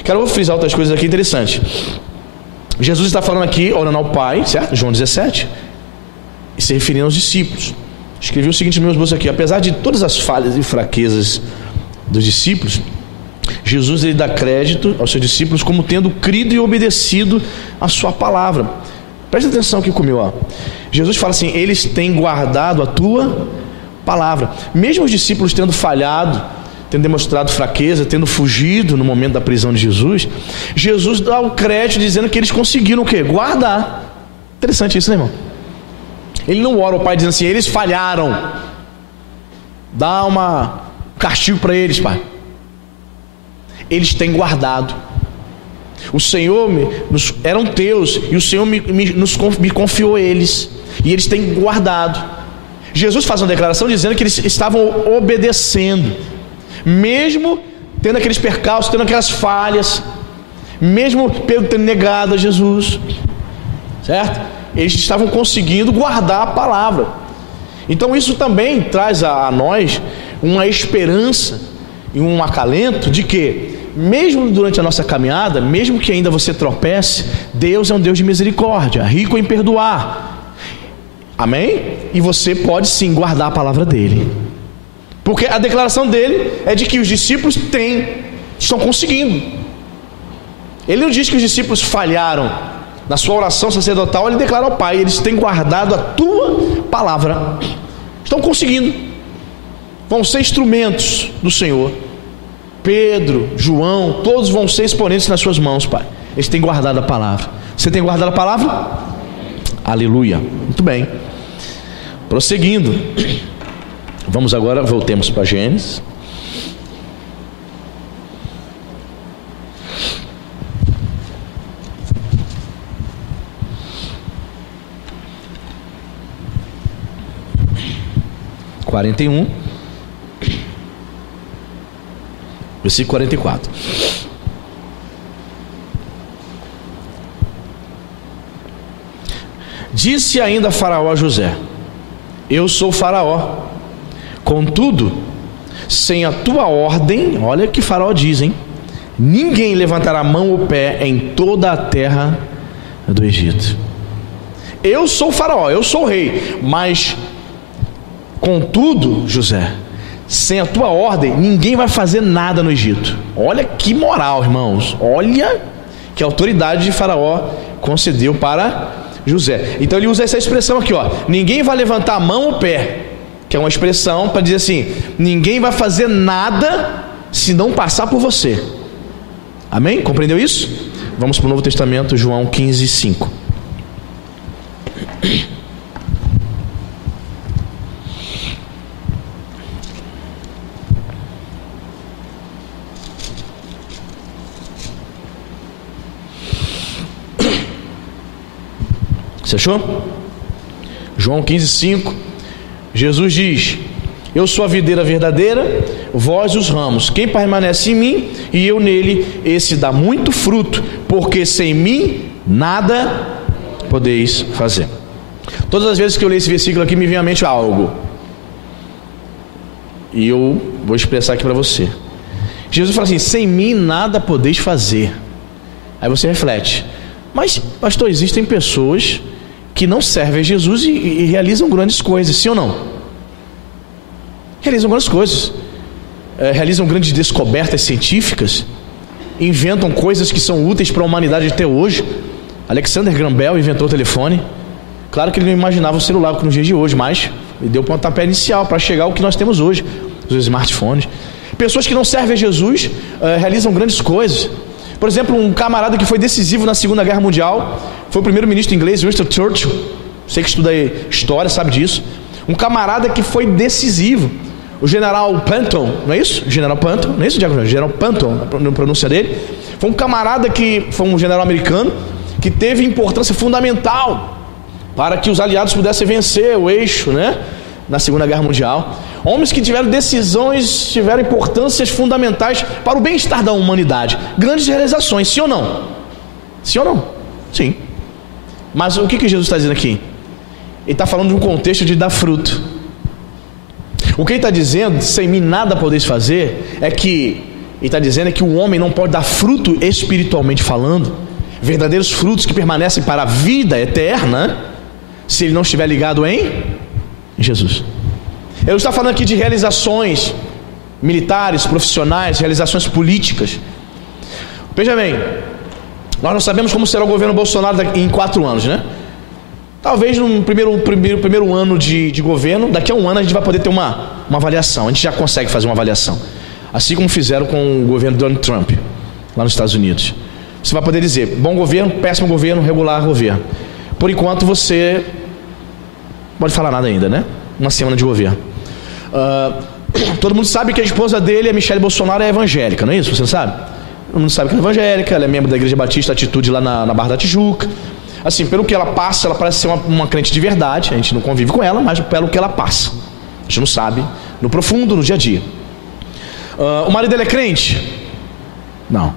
Quero vou frisar outras coisas aqui interessantes. Jesus está falando aqui, orando ao Pai, certo? João 17, e se referindo aos discípulos. Escrevi o seguinte nos meus bolsos aqui: apesar de todas as falhas e fraquezas dos discípulos, Jesus ele dá crédito aos seus discípulos como tendo crido e obedecido a sua palavra. Presta atenção aqui comigo, ó. Jesus fala assim: eles têm guardado a tua palavra. Mesmo os discípulos tendo falhado, tendo demonstrado fraqueza, tendo fugido no momento da prisão de Jesus, Jesus dá o crédito dizendo que eles conseguiram o quê? Guardar. Interessante isso, né, irmão? Ele não ora ao Pai dizendo assim: eles falharam, dá um castigo para eles, Pai. Eles têm guardado. O Senhor eram teus, e o Senhor me confiou eles, e eles têm guardado. Jesus faz uma declaração dizendo que eles estavam obedecendo, mesmo tendo aqueles percalços, tendo aquelas falhas, mesmo tendo negado a Jesus, certo? Eles estavam conseguindo guardar a palavra. Então isso também traz a nós uma esperança e um acalento de que, mesmo durante a nossa caminhada, mesmo que ainda você tropece, Deus é um Deus de misericórdia, rico em perdoar, amém? E você pode sim guardar a palavra dele, porque a declaração dele é de que os discípulos estão conseguindo. Ele não diz que os discípulos falharam. Na sua oração sacerdotal ele declara ao Pai: eles têm guardado a tua palavra. Estão conseguindo, vão ser instrumentos do Senhor. Pedro, João, todos vão ser exponentes nas suas mãos, Pai. Eles têm guardado a palavra. Você tem guardado a palavra? Aleluia. Muito bem. Prosseguindo, vamos agora, voltemos para Gênesis. Versículo 44. Disse ainda Faraó a José: eu sou Faraó, contudo, sem a tua ordem, olha o que Faraó diz, hein? Ninguém levantará a mão ou pé em toda a terra do Egito. Eu sou Faraó, eu sou o rei, mas contudo, José, sem a tua ordem, ninguém vai fazer nada no Egito. Olha que moral, irmãos. Olha que autoridade de Faraó concedeu para José. Então ele usa essa expressão aqui, ó: ninguém vai levantar a mão ou pé, que é uma expressão para dizer assim: ninguém vai fazer nada se não passar por você. Amém? Compreendeu isso? Vamos para o Novo Testamento, João 15, 5. Você achou? João 15, 5. Jesus diz: eu sou a videira verdadeira, vós os ramos. Quem permanece em mim e eu nele, esse dá muito fruto, porque sem mim nada podeis fazer. Todas as vezes que eu leio esse versículo aqui, me vem à mente algo, e eu vou expressar aqui para você. Jesus fala assim: sem mim nada podeis fazer. Aí você reflete: mas pastor, existem pessoas que não servem a Jesus e realizam grandes coisas, sim ou não? Realizam grandes coisas, realizam grandes descobertas científicas, inventam coisas que são úteis para a humanidade até hoje. Alexander Graham Bell inventou o telefone. Claro que ele não imaginava o celular nos dias de hoje, mas ele deu o pontapé inicial para chegar ao que nós temos hoje, os smartphones. Pessoas que não servem a Jesus realizam grandes coisas. Por exemplo, um camarada que foi decisivo na Segunda Guerra Mundial foi o primeiro-ministro inglês, Winston Churchill. Você que estuda história sabe disso. Um camarada que foi decisivo, o general Patton, não é isso? General Patton, não é isso, Diago? General Patton, na pronúncia dele. Foi um camarada que foi um general americano que teve importância fundamental para que os aliados pudessem vencer o eixo, né, na Segunda Guerra Mundial. Homens que tiveram decisões, tiveram importâncias fundamentais para o bem-estar da humanidade. Grandes realizações, sim ou não? Sim ou não? Sim. Mas o que Jesus está dizendo aqui? Ele está falando de um contexto de dar fruto. O que ele está dizendo, sem mim nada podeis fazer, é que ele está dizendo que o homem não pode dar fruto espiritualmente falando, verdadeiros frutos que permanecem para a vida eterna, se ele não estiver ligado em Jesus. Ele está falando aqui de realizações militares, profissionais, realizações políticas. Veja bem, nós não sabemos como será o governo Bolsonaro em 4 anos, né? Talvez no primeiro ano de governo, daqui a um ano a gente vai poder ter uma avaliação. A gente já consegue fazer uma avaliação, assim como fizeram com o governo Donald Trump lá nos Estados Unidos. Você vai poder dizer, bom governo, péssimo governo, regular governo. Por enquanto você não pode falar nada ainda, né? Uma semana de governo. Todo mundo sabe que a esposa dele, a Michelle Bolsonaro, é evangélica, não é isso? Você sabe? Todo mundo sabe que ela é evangélica, ela é membro da Igreja Batista Atitude lá na Barra da Tijuca. Assim, pelo que ela passa, ela parece ser uma crente de verdade. A gente não convive com ela, mas pelo que ela passa, a gente não sabe no profundo, no dia a dia. O marido dela é crente? Não.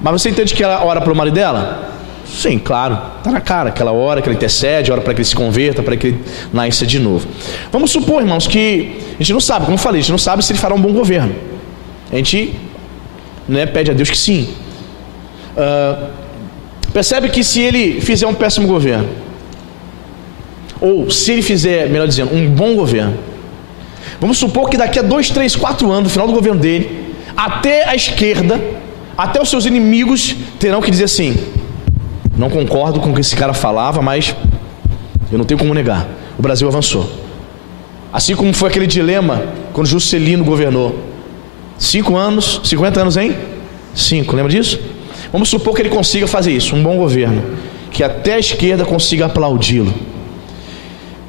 Mas você entende que ela ora pelo marido dela? Sim, claro, está na cara que ela ora, que ela intercede, ora para que ele se converta, para que ele nasça de novo. Vamos supor, irmãos, que a gente não sabe, como eu falei, a gente não sabe se ele fará um bom governo. A gente, né, pede a Deus que sim. Percebe que se ele fizer um péssimo governo, ou se ele fizer, melhor dizendo, um bom governo, vamos supor que daqui a 2, 3, 4 anos, no final do governo dele, até a esquerda, até os seus inimigos terão que dizer assim: não concordo com o que esse cara falava, mas eu não tenho como negar, o Brasil avançou. Assim como foi aquele dilema quando Juscelino governou. 5 anos, 50 anos em 5, lembra disso? Vamos supor que ele consiga fazer isso, um bom governo, que até a esquerda consiga aplaudi-lo.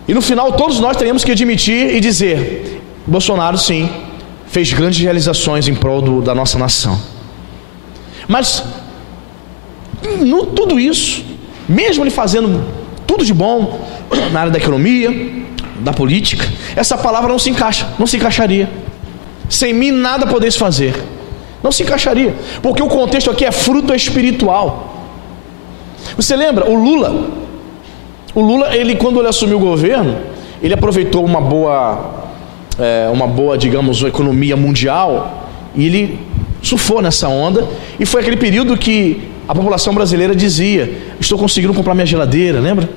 E no final todos nós teremos que admitir e dizer: Bolsonaro sim, fez grandes realizações em prol da nossa nação. Mas tudo isso, mesmo ele fazendo tudo de bom na área da economia, da política, essa palavra não se encaixa, não se encaixaria. Sem mim nada podeis fazer. Não se encaixaria, porque o contexto aqui é fruto espiritual. Você lembra? O Lula, ele, quando ele assumiu o governo, ele aproveitou uma boa, digamos, uma economia mundial, e ele surfou nessa onda, e foi aquele período que a população brasileira dizia: estou conseguindo comprar minha geladeira, lembra?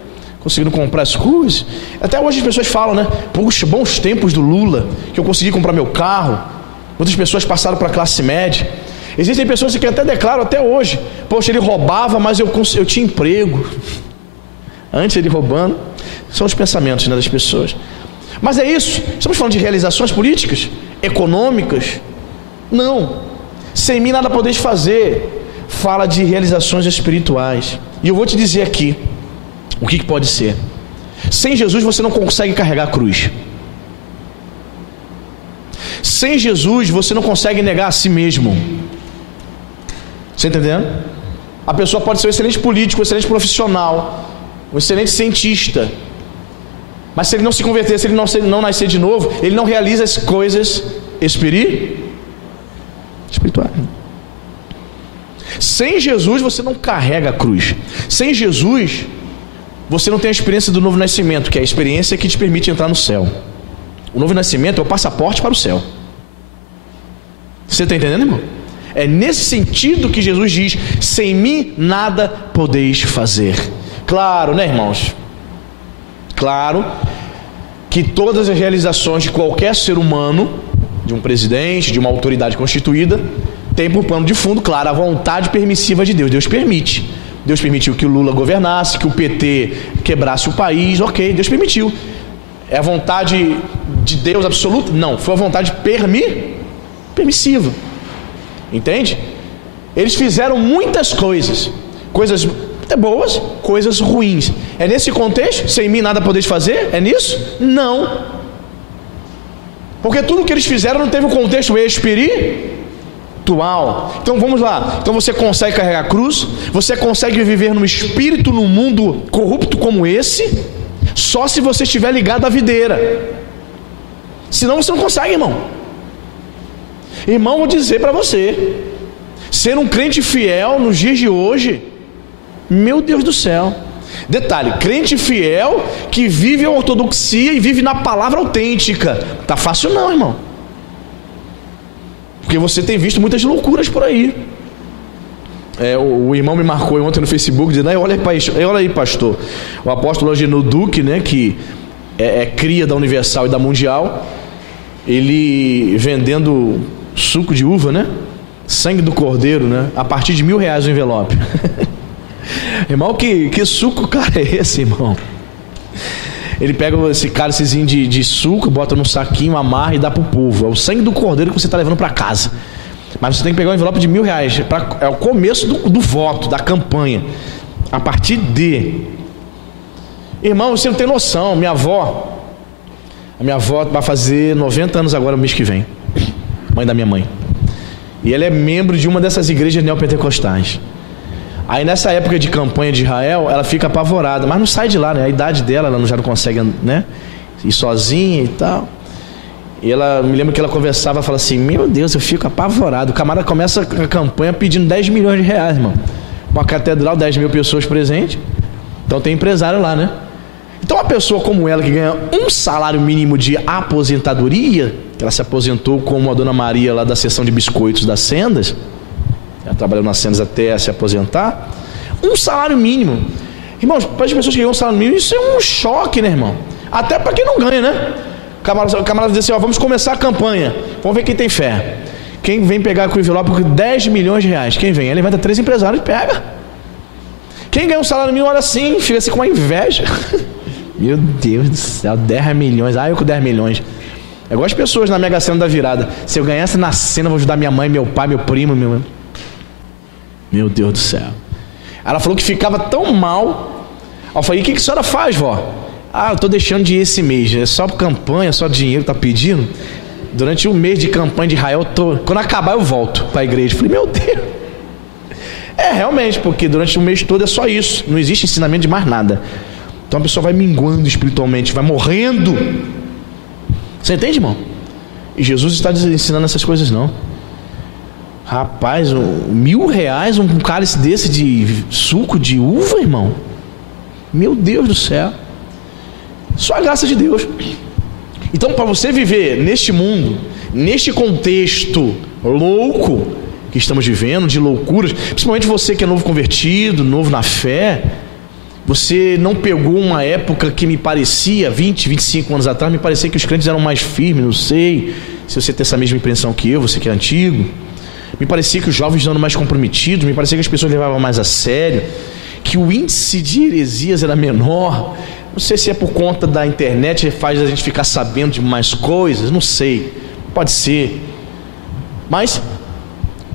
Conseguindo comprar as coisas. Até hoje as pessoas falam, né? Puxa, bons tempos do Lula, que eu consegui comprar meu carro. Muitas pessoas passaram para a classe média. Existem pessoas que até declaram até hoje: poxa, ele roubava, mas eu tinha emprego. Antes ele roubando. São os pensamentos, né, das pessoas. Mas é isso. Estamos falando de realizações políticas, econômicas? Não. Sem mim nada podeis fazer. Fala de realizações espirituais. E eu vou te dizer aqui o que pode ser. Sem Jesus você não consegue carregar a cruz. Sem Jesus você não consegue negar a si mesmo. Você está entendendo? A pessoa pode ser um excelente político, um excelente profissional, um excelente cientista, mas se ele não se converter, se ele não nascer de novo, ele não realiza as coisas espirituais. Sem Jesus você não carrega a cruz. Sem Jesus você não tem a experiência do novo nascimento, que é a experiência que te permite entrar no céu. O novo nascimento é o passaporte para o céu. Você está entendendo, irmão? É nesse sentido que Jesus diz: sem mim nada podeis fazer. Claro, né, irmãos? Claro que todas as realizações de qualquer ser humano, de um presidente, de uma autoridade constituída, tem por pano de fundo, claro, a vontade permissiva de Deus. Deus permite. Deus permitiu que o Lula governasse, que o PT quebrasse o país. Ok, Deus permitiu. É a vontade de Deus absoluta? Não, foi a vontade permissiva. Entende? Eles fizeram muitas coisas até boas, coisas ruins. É nesse contexto? Sem mim nada podeis fazer? É nisso? Não. Porque tudo que eles fizeram não teve um contexto espiritual. espiritual. Então vamos lá. Então você consegue carregar a cruz? Você consegue viver no espírito num mundo corrupto como esse? Só se você estiver ligado à videira. Senão você não consegue, irmão. Irmão, vou dizer para você, ser um crente fiel nos dias de hoje, meu Deus do céu. Detalhe, crente fiel que vive a ortodoxia e vive na palavra autêntica. Tá fácil não, irmão. Porque você tem visto muitas loucuras por aí. O irmão me marcou ontem no Facebook dizendo: olha aí, pastor, o apóstolo Agenor Duque, né, que é cria da Universal e da Mundial, ele vendendo suco de uva, né, sangue do cordeiro, né, a partir de R$1.000 o envelope. Irmão, que suco, cara, é esse, irmão? Ele pega esse cálicezinho de suco, bota num saquinho, amarra e dá pro povo. É o sangue do cordeiro que você está levando para casa. Mas você tem que pegar um envelope de R$1.000. É o começo do voto, da campanha. A partir de... Irmão, você não tem noção. A minha avó vai fazer 90 anos agora, no mês que vem. Mãe da minha mãe. E ela é membro de uma dessas igrejas neopentecostais. Aí nessa época de campanha de Israel, ela fica apavorada, mas não sai de lá, né? A idade dela, ela já não consegue, né, ir sozinha e tal. E ela, me lembro que ela conversava, falava assim: meu Deus, eu fico apavorado. O camarada começa a campanha pedindo R$10 milhões, irmão. Uma catedral, 10 mil pessoas presentes. Então tem empresário lá, né? Então uma pessoa como ela, que ganha um salário mínimo de aposentadoria, que ela se aposentou como a dona Maria lá da seção de biscoitos das Sendas, ela trabalhou nas Sendas até se aposentar, um salário mínimo. Irmãos, para as pessoas que ganham um salário mínimo, isso é um choque, né, irmão? Até para quem não ganha, né? O camarada diz assim: ó, vamos começar a campanha, vamos ver quem tem fé. Quem vem pegar com o envelope com R$10 milhões? Quem vem? Aí levanta 3 empresários e pega. Quem ganha um salário mínimo, olha assim, fica assim com uma inveja. Meu Deus do céu, 10 milhões. Eu com 10 milhões. É igual as pessoas na Mega Sena da virada: se eu ganhasse na cena, eu vou ajudar minha mãe, meu pai, meu primo, Meu Deus do céu. Ela falou que ficava tão mal. Eu falei: o que a senhora faz, vó? Eu estou deixando de ir esse mês. É só campanha, só dinheiro que está pedindo. Durante um mês de campanha de Israel, quando acabar eu volto para a igreja. Eu falei: meu Deus. Realmente, porque durante o mês todo é só isso. Não existe ensinamento de mais nada. Então a pessoa vai minguando espiritualmente, vai morrendo. Você entende, irmão? E Jesus está ensinando essas coisas não. Rapaz, R$1.000, um cálice desse de suco de uva, irmão. Meu Deus do céu. Só a graça de Deus. Então, para você viver neste mundo, neste contexto louco que estamos vivendo, de loucuras, principalmente você que é novo convertido, novo na fé, você não pegou uma época que me parecia, 20, 25 anos atrás, me parecia que os crentes eram mais firmes. Não sei se você tem essa mesma impressão que eu, você que é antigo. Me parecia que os jovens eram mais comprometidos, me parecia que as pessoas levavam mais a sério, que o índice de heresias era menor. Não sei se é por conta da internet, faz a gente ficar sabendo de mais coisas, não sei, pode ser. Mas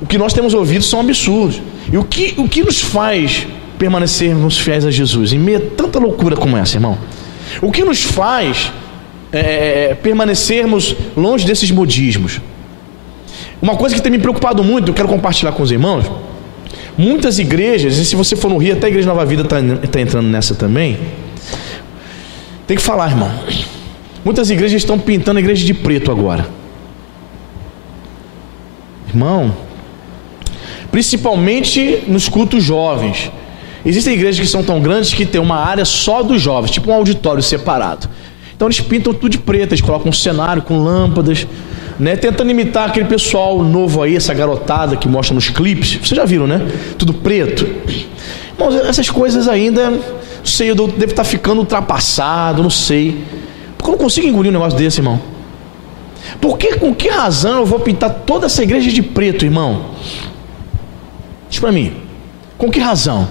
o que nós temos ouvido são absurdos. E o que nos faz permanecermos fiéis a Jesus em meio a tanta loucura como essa, irmão? O que nos faz permanecermos longe desses modismos? Uma coisa que tem me preocupado muito, eu quero compartilhar com os irmãos. Muitas igrejas, e se você for no Rio, até a Igreja Nova Vida está entrando nessa também. Tem que falar, irmão. Muitas igrejas estão pintando a igreja de preto agora. Irmão, principalmente nos cultos jovens. Existem igrejas que são tão grandes que tem uma área só dos jovens, tipo um auditório separado. Então eles pintam tudo de preto, eles colocam um cenário com lâmpadas, né, tentando imitar aquele pessoal novo aí, essa garotada que mostra nos clipes. Vocês já viram, né? Tudo preto. Irmãos, essas coisas ainda, não sei, eu devo estar ficando ultrapassado, não sei. Porque eu não consigo engolir um negócio desse, irmão. Com que razão eu vou pintar toda essa igreja de preto, irmão? Diz para mim, com que razão?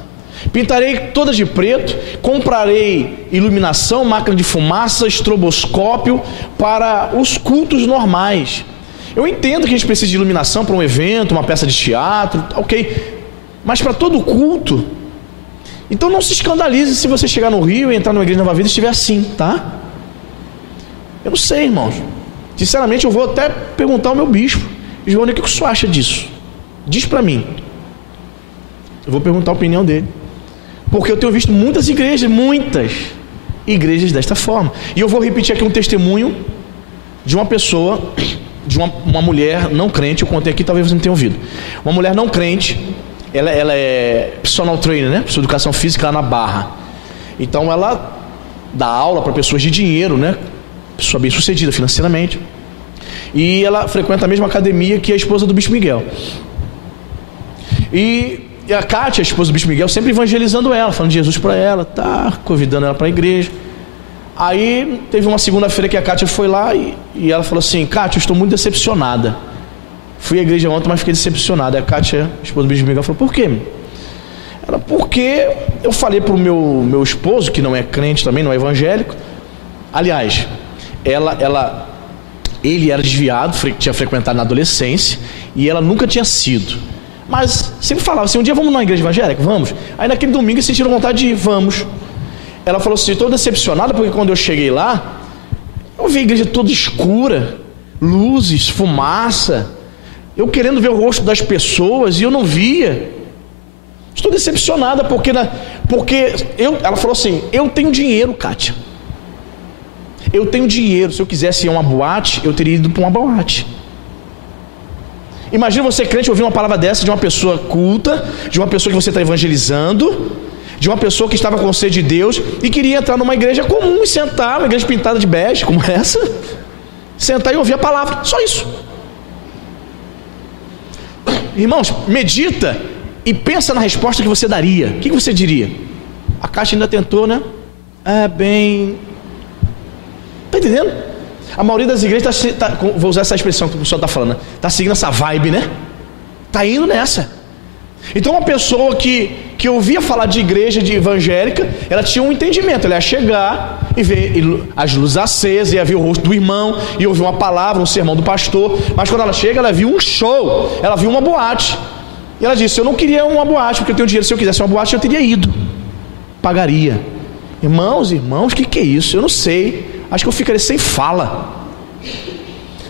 Pintarei todas de preto, comprarei iluminação, máquina de fumaça, estroboscópio para os cultos normais. Eu entendo que a gente precisa de iluminação para um evento, uma peça de teatro, ok, mas para todo culto. Então não se escandalize se você chegar no Rio e entrar numa igreja Nova Vida e estiver assim, tá? Eu não sei, irmãos. Sinceramente, eu vou até perguntar ao meu bispo: João, o que o senhor acha disso? Diz para mim. Eu vou perguntar a opinião dele. Porque eu tenho visto muitas igrejas desta forma. E eu vou repetir aqui um testemunho de uma pessoa, de uma mulher não crente. Eu contei aqui, talvez você não tenha ouvido. Uma mulher não crente, ela é personal trainer, né? Professor de educação física lá na Barra. Então ela dá aula para pessoas de dinheiro, né? Pessoa bem sucedida financeiramente. E ela frequenta a mesma academia que a esposa do Bispo Miguel. E a Kátia, a esposa do Bispo Miguel, sempre evangelizando ela, falando de Jesus para ela, tá, convidando ela para a igreja. Aí teve uma segunda-feira que a Kátia foi lá e ela falou assim: Kátia, eu estou muito decepcionada. Fui à igreja ontem, mas fiquei decepcionada. A Kátia, a esposa do Bispo Miguel, falou: por quê? Ela: porque eu falei para o meu esposo, que não é crente também, não é evangélico. Aliás, ele era desviado, tinha frequentado na adolescência, e ela nunca tinha sido. Mas sempre falava assim: um dia vamos numa igreja evangélica? Vamos. Aí naquele domingo eles sentiram vontade de ir, vamos. Ela falou assim: estou decepcionada porque quando eu cheguei lá, eu vi a igreja toda escura, luzes, fumaça, eu querendo ver o rosto das pessoas e eu não via. Estou decepcionada porque ela falou assim: eu tenho dinheiro, Kátia. Eu tenho dinheiro. Se eu quisesse ir a uma boate, eu teria ido para uma boate. Imagina você, crente, ouvir uma palavra dessa de uma pessoa culta, de uma pessoa que você está evangelizando, de uma pessoa que estava com sede de Deus e queria entrar numa igreja comum e sentar, uma igreja pintada de bege como essa, sentar e ouvir a palavra, só isso. Irmãos, medita e pensa na resposta que você daria. O que você diria? A Kátia ainda tentou, né? Está entendendo? A maioria das igrejas vou usar essa expressão que o pessoal está falando, né? Está seguindo essa vibe, né? Está indo nessa. Então uma pessoa que ouvia falar de igreja, de evangélica, ela tinha um entendimento. Ela ia chegar e ver as luzes acesas, ia ver o rosto do irmão, ia ouvir uma palavra, um sermão do pastor. Mas quando ela chega, ela viu um show, ela viu uma boate. E ela disse: eu não queria uma boate, porque eu tenho dinheiro. Se eu quisesse uma boate, eu teria ido, pagaria. Irmãos, o que é isso? Eu não sei. Acho que eu ficaria sem fala.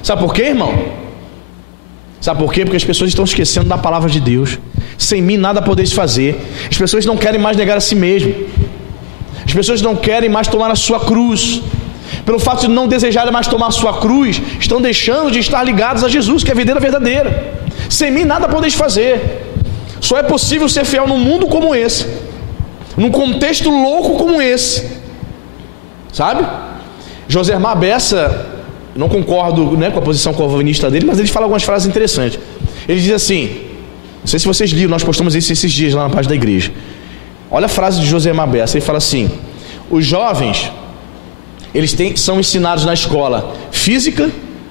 Sabe por quê, irmão? Sabe por quê? Porque as pessoas estão esquecendo da palavra de Deus. Sem mim nada podeis fazer. As pessoas não querem mais negar a si mesmo. As pessoas não querem mais tomar a sua cruz. Pelo fato de não desejarem mais tomar a sua cruz, estão deixando de estar ligados a Jesus, que é a videira verdadeira. Sem mim nada podeis fazer. Só é possível ser fiel num mundo como esse, num contexto louco como esse. Sabe? Josemar Bessa, não concordo, né, com a posição calvinista dele, mas ele fala algumas frases interessantes. Ele diz assim, não sei se vocês liram, nós postamos isso esses dias lá na página da igreja. Olha a frase de Josemar Bessa, ele fala assim: os jovens, eles são ensinados na escola física,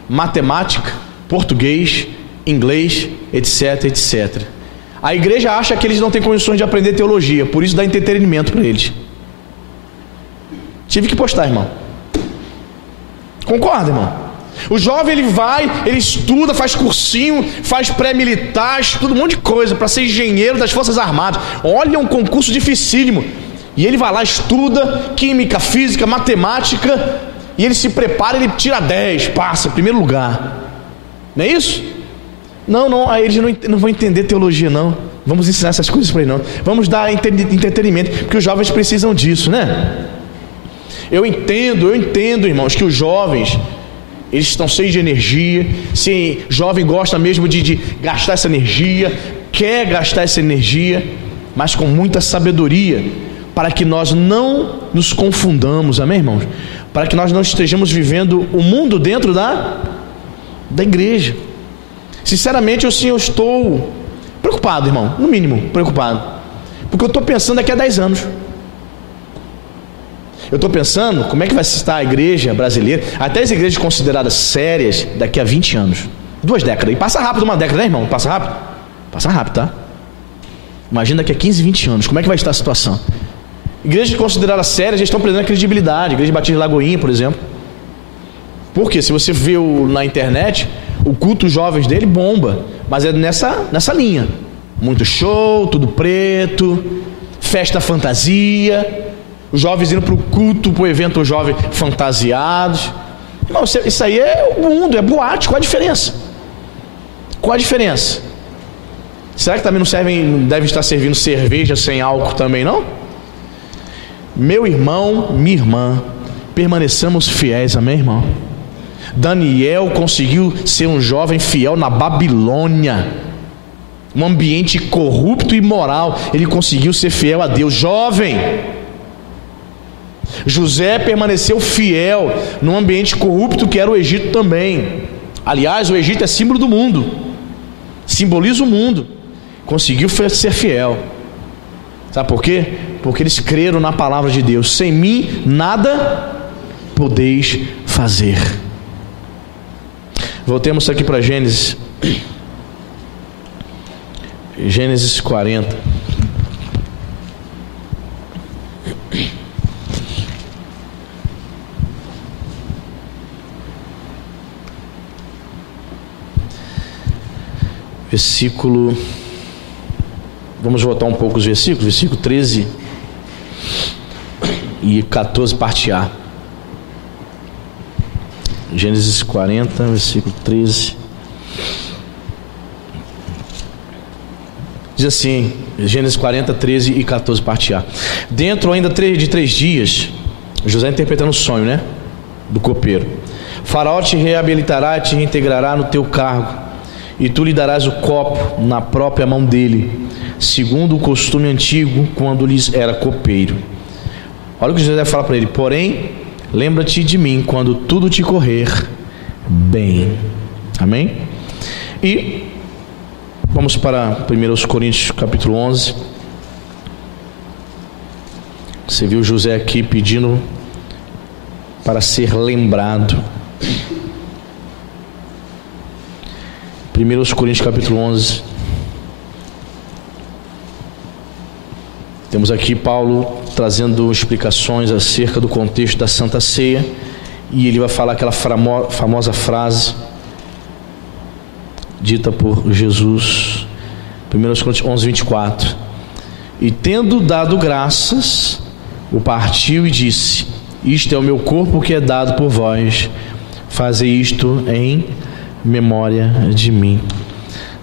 matemática, português, inglês, etc, etc. A igreja acha que eles não têm condições de aprender teologia, por isso dá entretenimento para eles. Tive que postar, irmão. Concorda, irmão? O jovem, ele vai, ele estuda, faz cursinho, faz pré-militar, estuda um monte de coisa para ser engenheiro das Forças Armadas. Olha, um concurso dificílimo. E ele vai lá, estuda química, física, matemática, e ele se prepara, ele tira 10, passa em primeiro lugar. Não é isso? Não, aí eles não vão entender teologia, não. Vamos ensinar essas coisas para eles, não. Vamos dar entretenimento, porque os jovens precisam disso, né? Eu entendo, irmãos, que os jovens, eles estão cheios de energia. Se jovem gosta mesmo de gastar essa energia, quer gastar essa energia, mas com muita sabedoria, para que nós não nos confundamos, amém, irmãos? Para que nós não estejamos vivendo o mundo dentro da igreja. Sinceramente, eu estou preocupado, irmão, no mínimo preocupado, porque eu estou pensando daqui a 10 anos. Eu estou pensando como é que vai estar a igreja brasileira, até as igrejas consideradas sérias, daqui a 20 anos, 2 décadas. E passa rápido uma década, né, irmão? Passa rápido, tá? Imagina daqui a 15, 20 anos, como é que vai estar a situação? Igrejas consideradas sérias já estão perdendo a credibilidade. Igreja Batista de Lagoinha, por exemplo. Porque se você vê na internet, o culto jovens dele bomba, mas é nessa linha. Muito show, tudo preto, festa fantasia, os jovens indo para o culto, para o evento jovem fantasiados. Irmão, isso aí é o mundo, é boate. Qual a diferença? Será que também não deve estar servindo cerveja sem álcool também, não? Meu irmão, minha irmã, permaneçamos fiéis, amém, irmão? Daniel conseguiu ser um jovem fiel na Babilônia, um ambiente corrupto e imoral. Ele conseguiu ser fiel a Deus, jovem. José permaneceu fiel num ambiente corrupto que era o Egito também. Aliás, o Egito é símbolo do mundo, simboliza o mundo. Conseguiu ser fiel. Sabe por quê? Porque eles creram na palavra de Deus. Sem mim nada podeis fazer. Voltemos aqui para Gênesis. Gênesis 40. Versículo... Vamos voltar um pouco os versículos. Versículo 13 e 14, parte A. Gênesis 40, versículo 13. Diz assim, Gênesis 40, 13 e 14, parte A. Dentro ainda de 3 dias, José interpretando o sonho, né? Do copeiro. Faraó te reabilitará e te reintegrará no teu cargo, e tu lhe darás o copo na própria mão dele, segundo o costume antigo, quando lhes era copeiro. Olha o que José fala para ele: porém, lembra-te de mim quando tudo te correr bem. Amém? E vamos para 1 Coríntios capítulo 11. Você viu José aqui pedindo para ser lembrado. 1 Coríntios capítulo 11. Temos aqui Paulo trazendo explicações acerca do contexto da Santa Ceia, e ele vai falar aquela famosa frase dita por Jesus, 1 Coríntios 11, 24. E tendo dado graças, o partiu e disse: isto é o meu corpo que é dado por vós, fazei isto em memória de mim.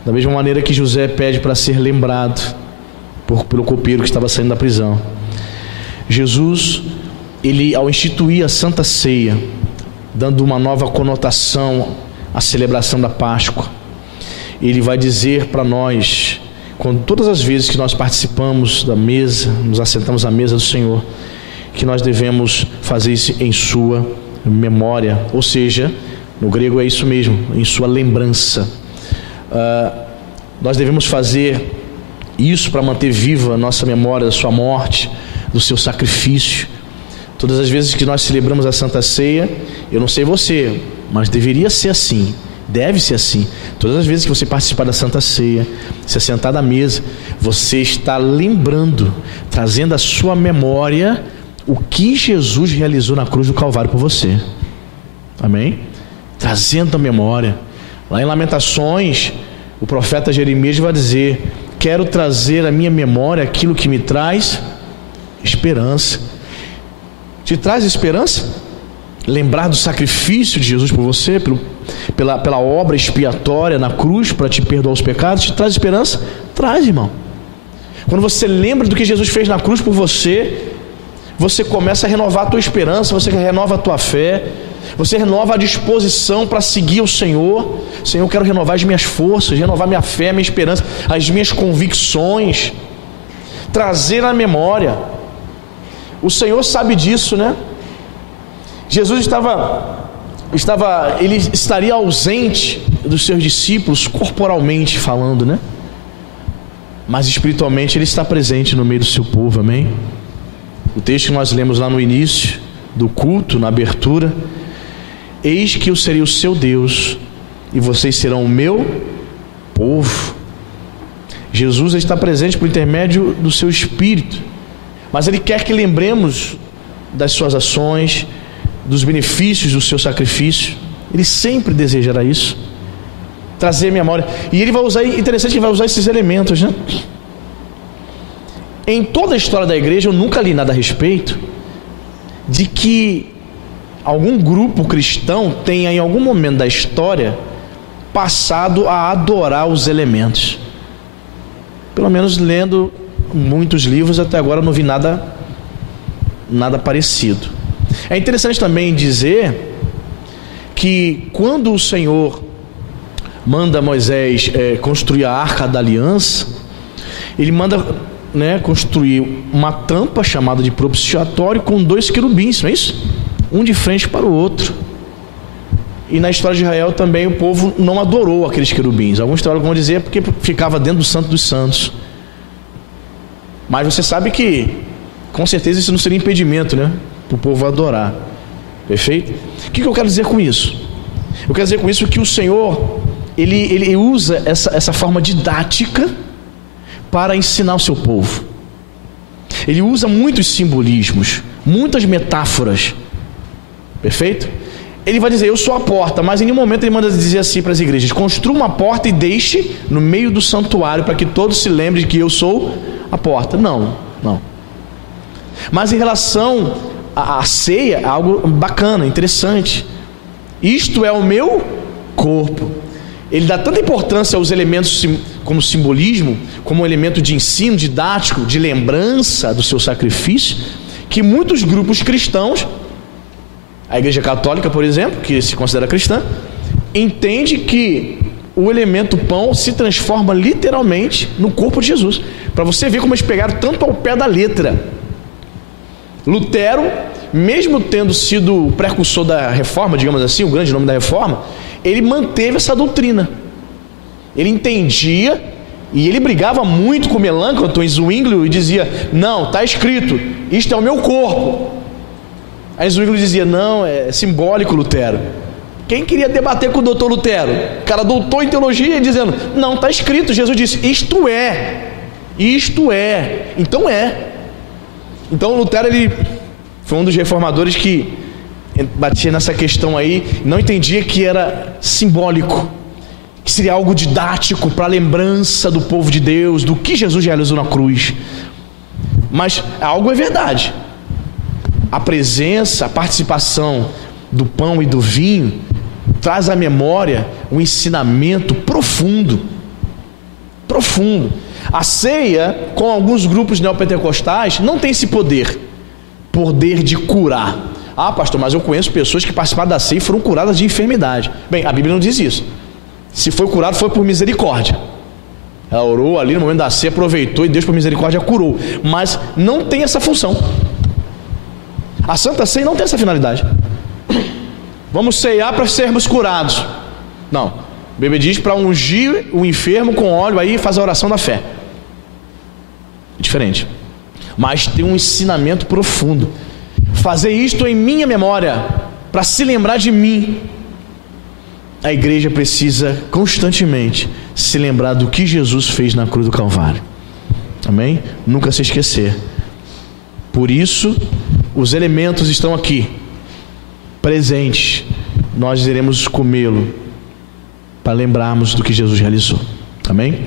Da mesma maneira que José pede para ser lembrado pelo copeiro que estava saindo da prisão, Jesus, ele, ao instituir a Santa Ceia, dando uma nova conotação à celebração da Páscoa, ele vai dizer para nós, quando todas as vezes que nós participamos da mesa, nos assentamos à mesa do Senhor, que nós devemos fazer isso em sua memória, ou seja, no grego é isso mesmo, em sua lembrança. Nós devemos fazer isso para manter viva a nossa memória da sua morte, do seu sacrifício. Todas as vezes que nós celebramos a Santa Ceia, eu não sei você, mas deveria ser assim, deve ser assim. Todas as vezes que você participar da Santa Ceia, se assentar à mesa, você está lembrando, trazendo à sua memória o que Jesus realizou na cruz do Calvário por você. Amém? Trazendo a memória. Lá em Lamentações, o profeta Jeremias vai dizer: quero trazer à minha memória aquilo que me traz esperança. Te traz esperança? Lembrar do sacrifício de Jesus por você, pela obra expiatória na cruz para te perdoar os pecados, te traz esperança? Traz, irmão. Quando você lembra do que Jesus fez na cruz por você, você começa a renovar a tua esperança, você renova a tua fé, você renova a disposição para seguir o Senhor. Senhor, eu quero renovar as minhas forças, renovar minha fé, minha esperança, as minhas convicções, trazer à memória. O Senhor sabe disso, né? Jesus ele estaria ausente dos seus discípulos corporalmente falando, né? Mas espiritualmente ele está presente no meio do seu povo, amém? O texto que nós lemos lá no início do culto, na abertura: eis que eu serei o seu Deus e vocês serão o meu povo. Jesus está presente por intermédio do seu Espírito, mas ele quer que lembremos das suas ações, dos benefícios do seu sacrifício. Ele sempre desejará isso, trazer memória. E ele vai usar, interessante que ele vai usar esses elementos, né? Em toda a história da igreja eu nunca li nada a respeito de que algum grupo cristão tenha em algum momento da história passado a adorar os elementos. Pelo menos lendo muitos livros, até agora não vi nada parecido. É interessante também dizer que quando o Senhor manda Moisés construir a Arca da Aliança, ele manda construir uma tampa chamada de propiciatório com 2 querubins, não é isso? Um de frente para o outro. E na história de Israel também o povo não adorou aqueles querubins. Alguns teólogos vão dizer porque ficava dentro do Santo dos Santos. Mas você sabe que com certeza isso não seria impedimento, para o povo adorar. Perfeito? O que eu quero dizer com isso? Eu quero dizer com isso que o Senhor ele usa essa forma didática para ensinar o seu povo. Ele usa muitos simbolismos, muitas metáforas. Perfeito? Ele vai dizer, eu sou a porta, mas em nenhum momento ele manda dizer assim para as igrejas: construa uma porta e deixe no meio do santuário para que todos se lembrem de que eu sou a porta. Não. Mas em relação à ceia, é algo bacana, interessante. Isto é o meu corpo. Ele dá tanta importância aos elementos como simbolismo, como um elemento de ensino didático, de lembrança do seu sacrifício, que muitos grupos cristãos, a Igreja Católica, por exemplo, que se considera cristã, entende que o elemento pão se transforma literalmente no corpo de Jesus. Para você ver como eles pegaram tanto ao pé da letra. Lutero, mesmo tendo sido o precursor da reforma, digamos assim, o grande nome da reforma, ele manteve essa doutrina. Ele entendia, e ele brigava muito com Melanchthon e Zwinglio e dizia: não, está escrito, isto é o meu corpo. Aí Zwinglio dizia: não, é simbólico, Lutero. Quem queria debater com o doutor Lutero? O cara doutor em teologia, dizendo: não, está escrito, Jesus disse, isto é, então é. Então Lutero, ele foi um dos reformadores que batia nessa questão aí, não entendia que era simbólico, que seria algo didático para a lembrança do povo de Deus, do que Jesus realizou na cruz. Mas algo é verdade. A presença, a participação do pão e do vinho traz à memória um ensinamento profundo. A ceia, com alguns grupos neopentecostais, não tem esse poder de curar. Ah, pastor, mas eu conheço pessoas que participaram da ceia e foram curadas de enfermidade. Bem, a Bíblia não diz isso. Se foi curado, foi por misericórdia. Ela orou ali no momento da ceia, aproveitou e Deus por misericórdia curou. Mas não tem essa função. A Santa Ceia não tem essa finalidade. Vamos ceiar para sermos curados. Não. A Bíblia diz para ungir o enfermo com óleo, aí faz a oração da fé. É diferente. Mas tem um ensinamento profundo. Fazer isto em minha memória, para se lembrar de mim. A igreja precisa constantemente se lembrar do que Jesus fez na cruz do Calvário. Amém? Nunca se esquecer. Por isso, os elementos estão aqui, presentes. Nós iremos comê-lo para lembrarmos do que Jesus realizou. Amém?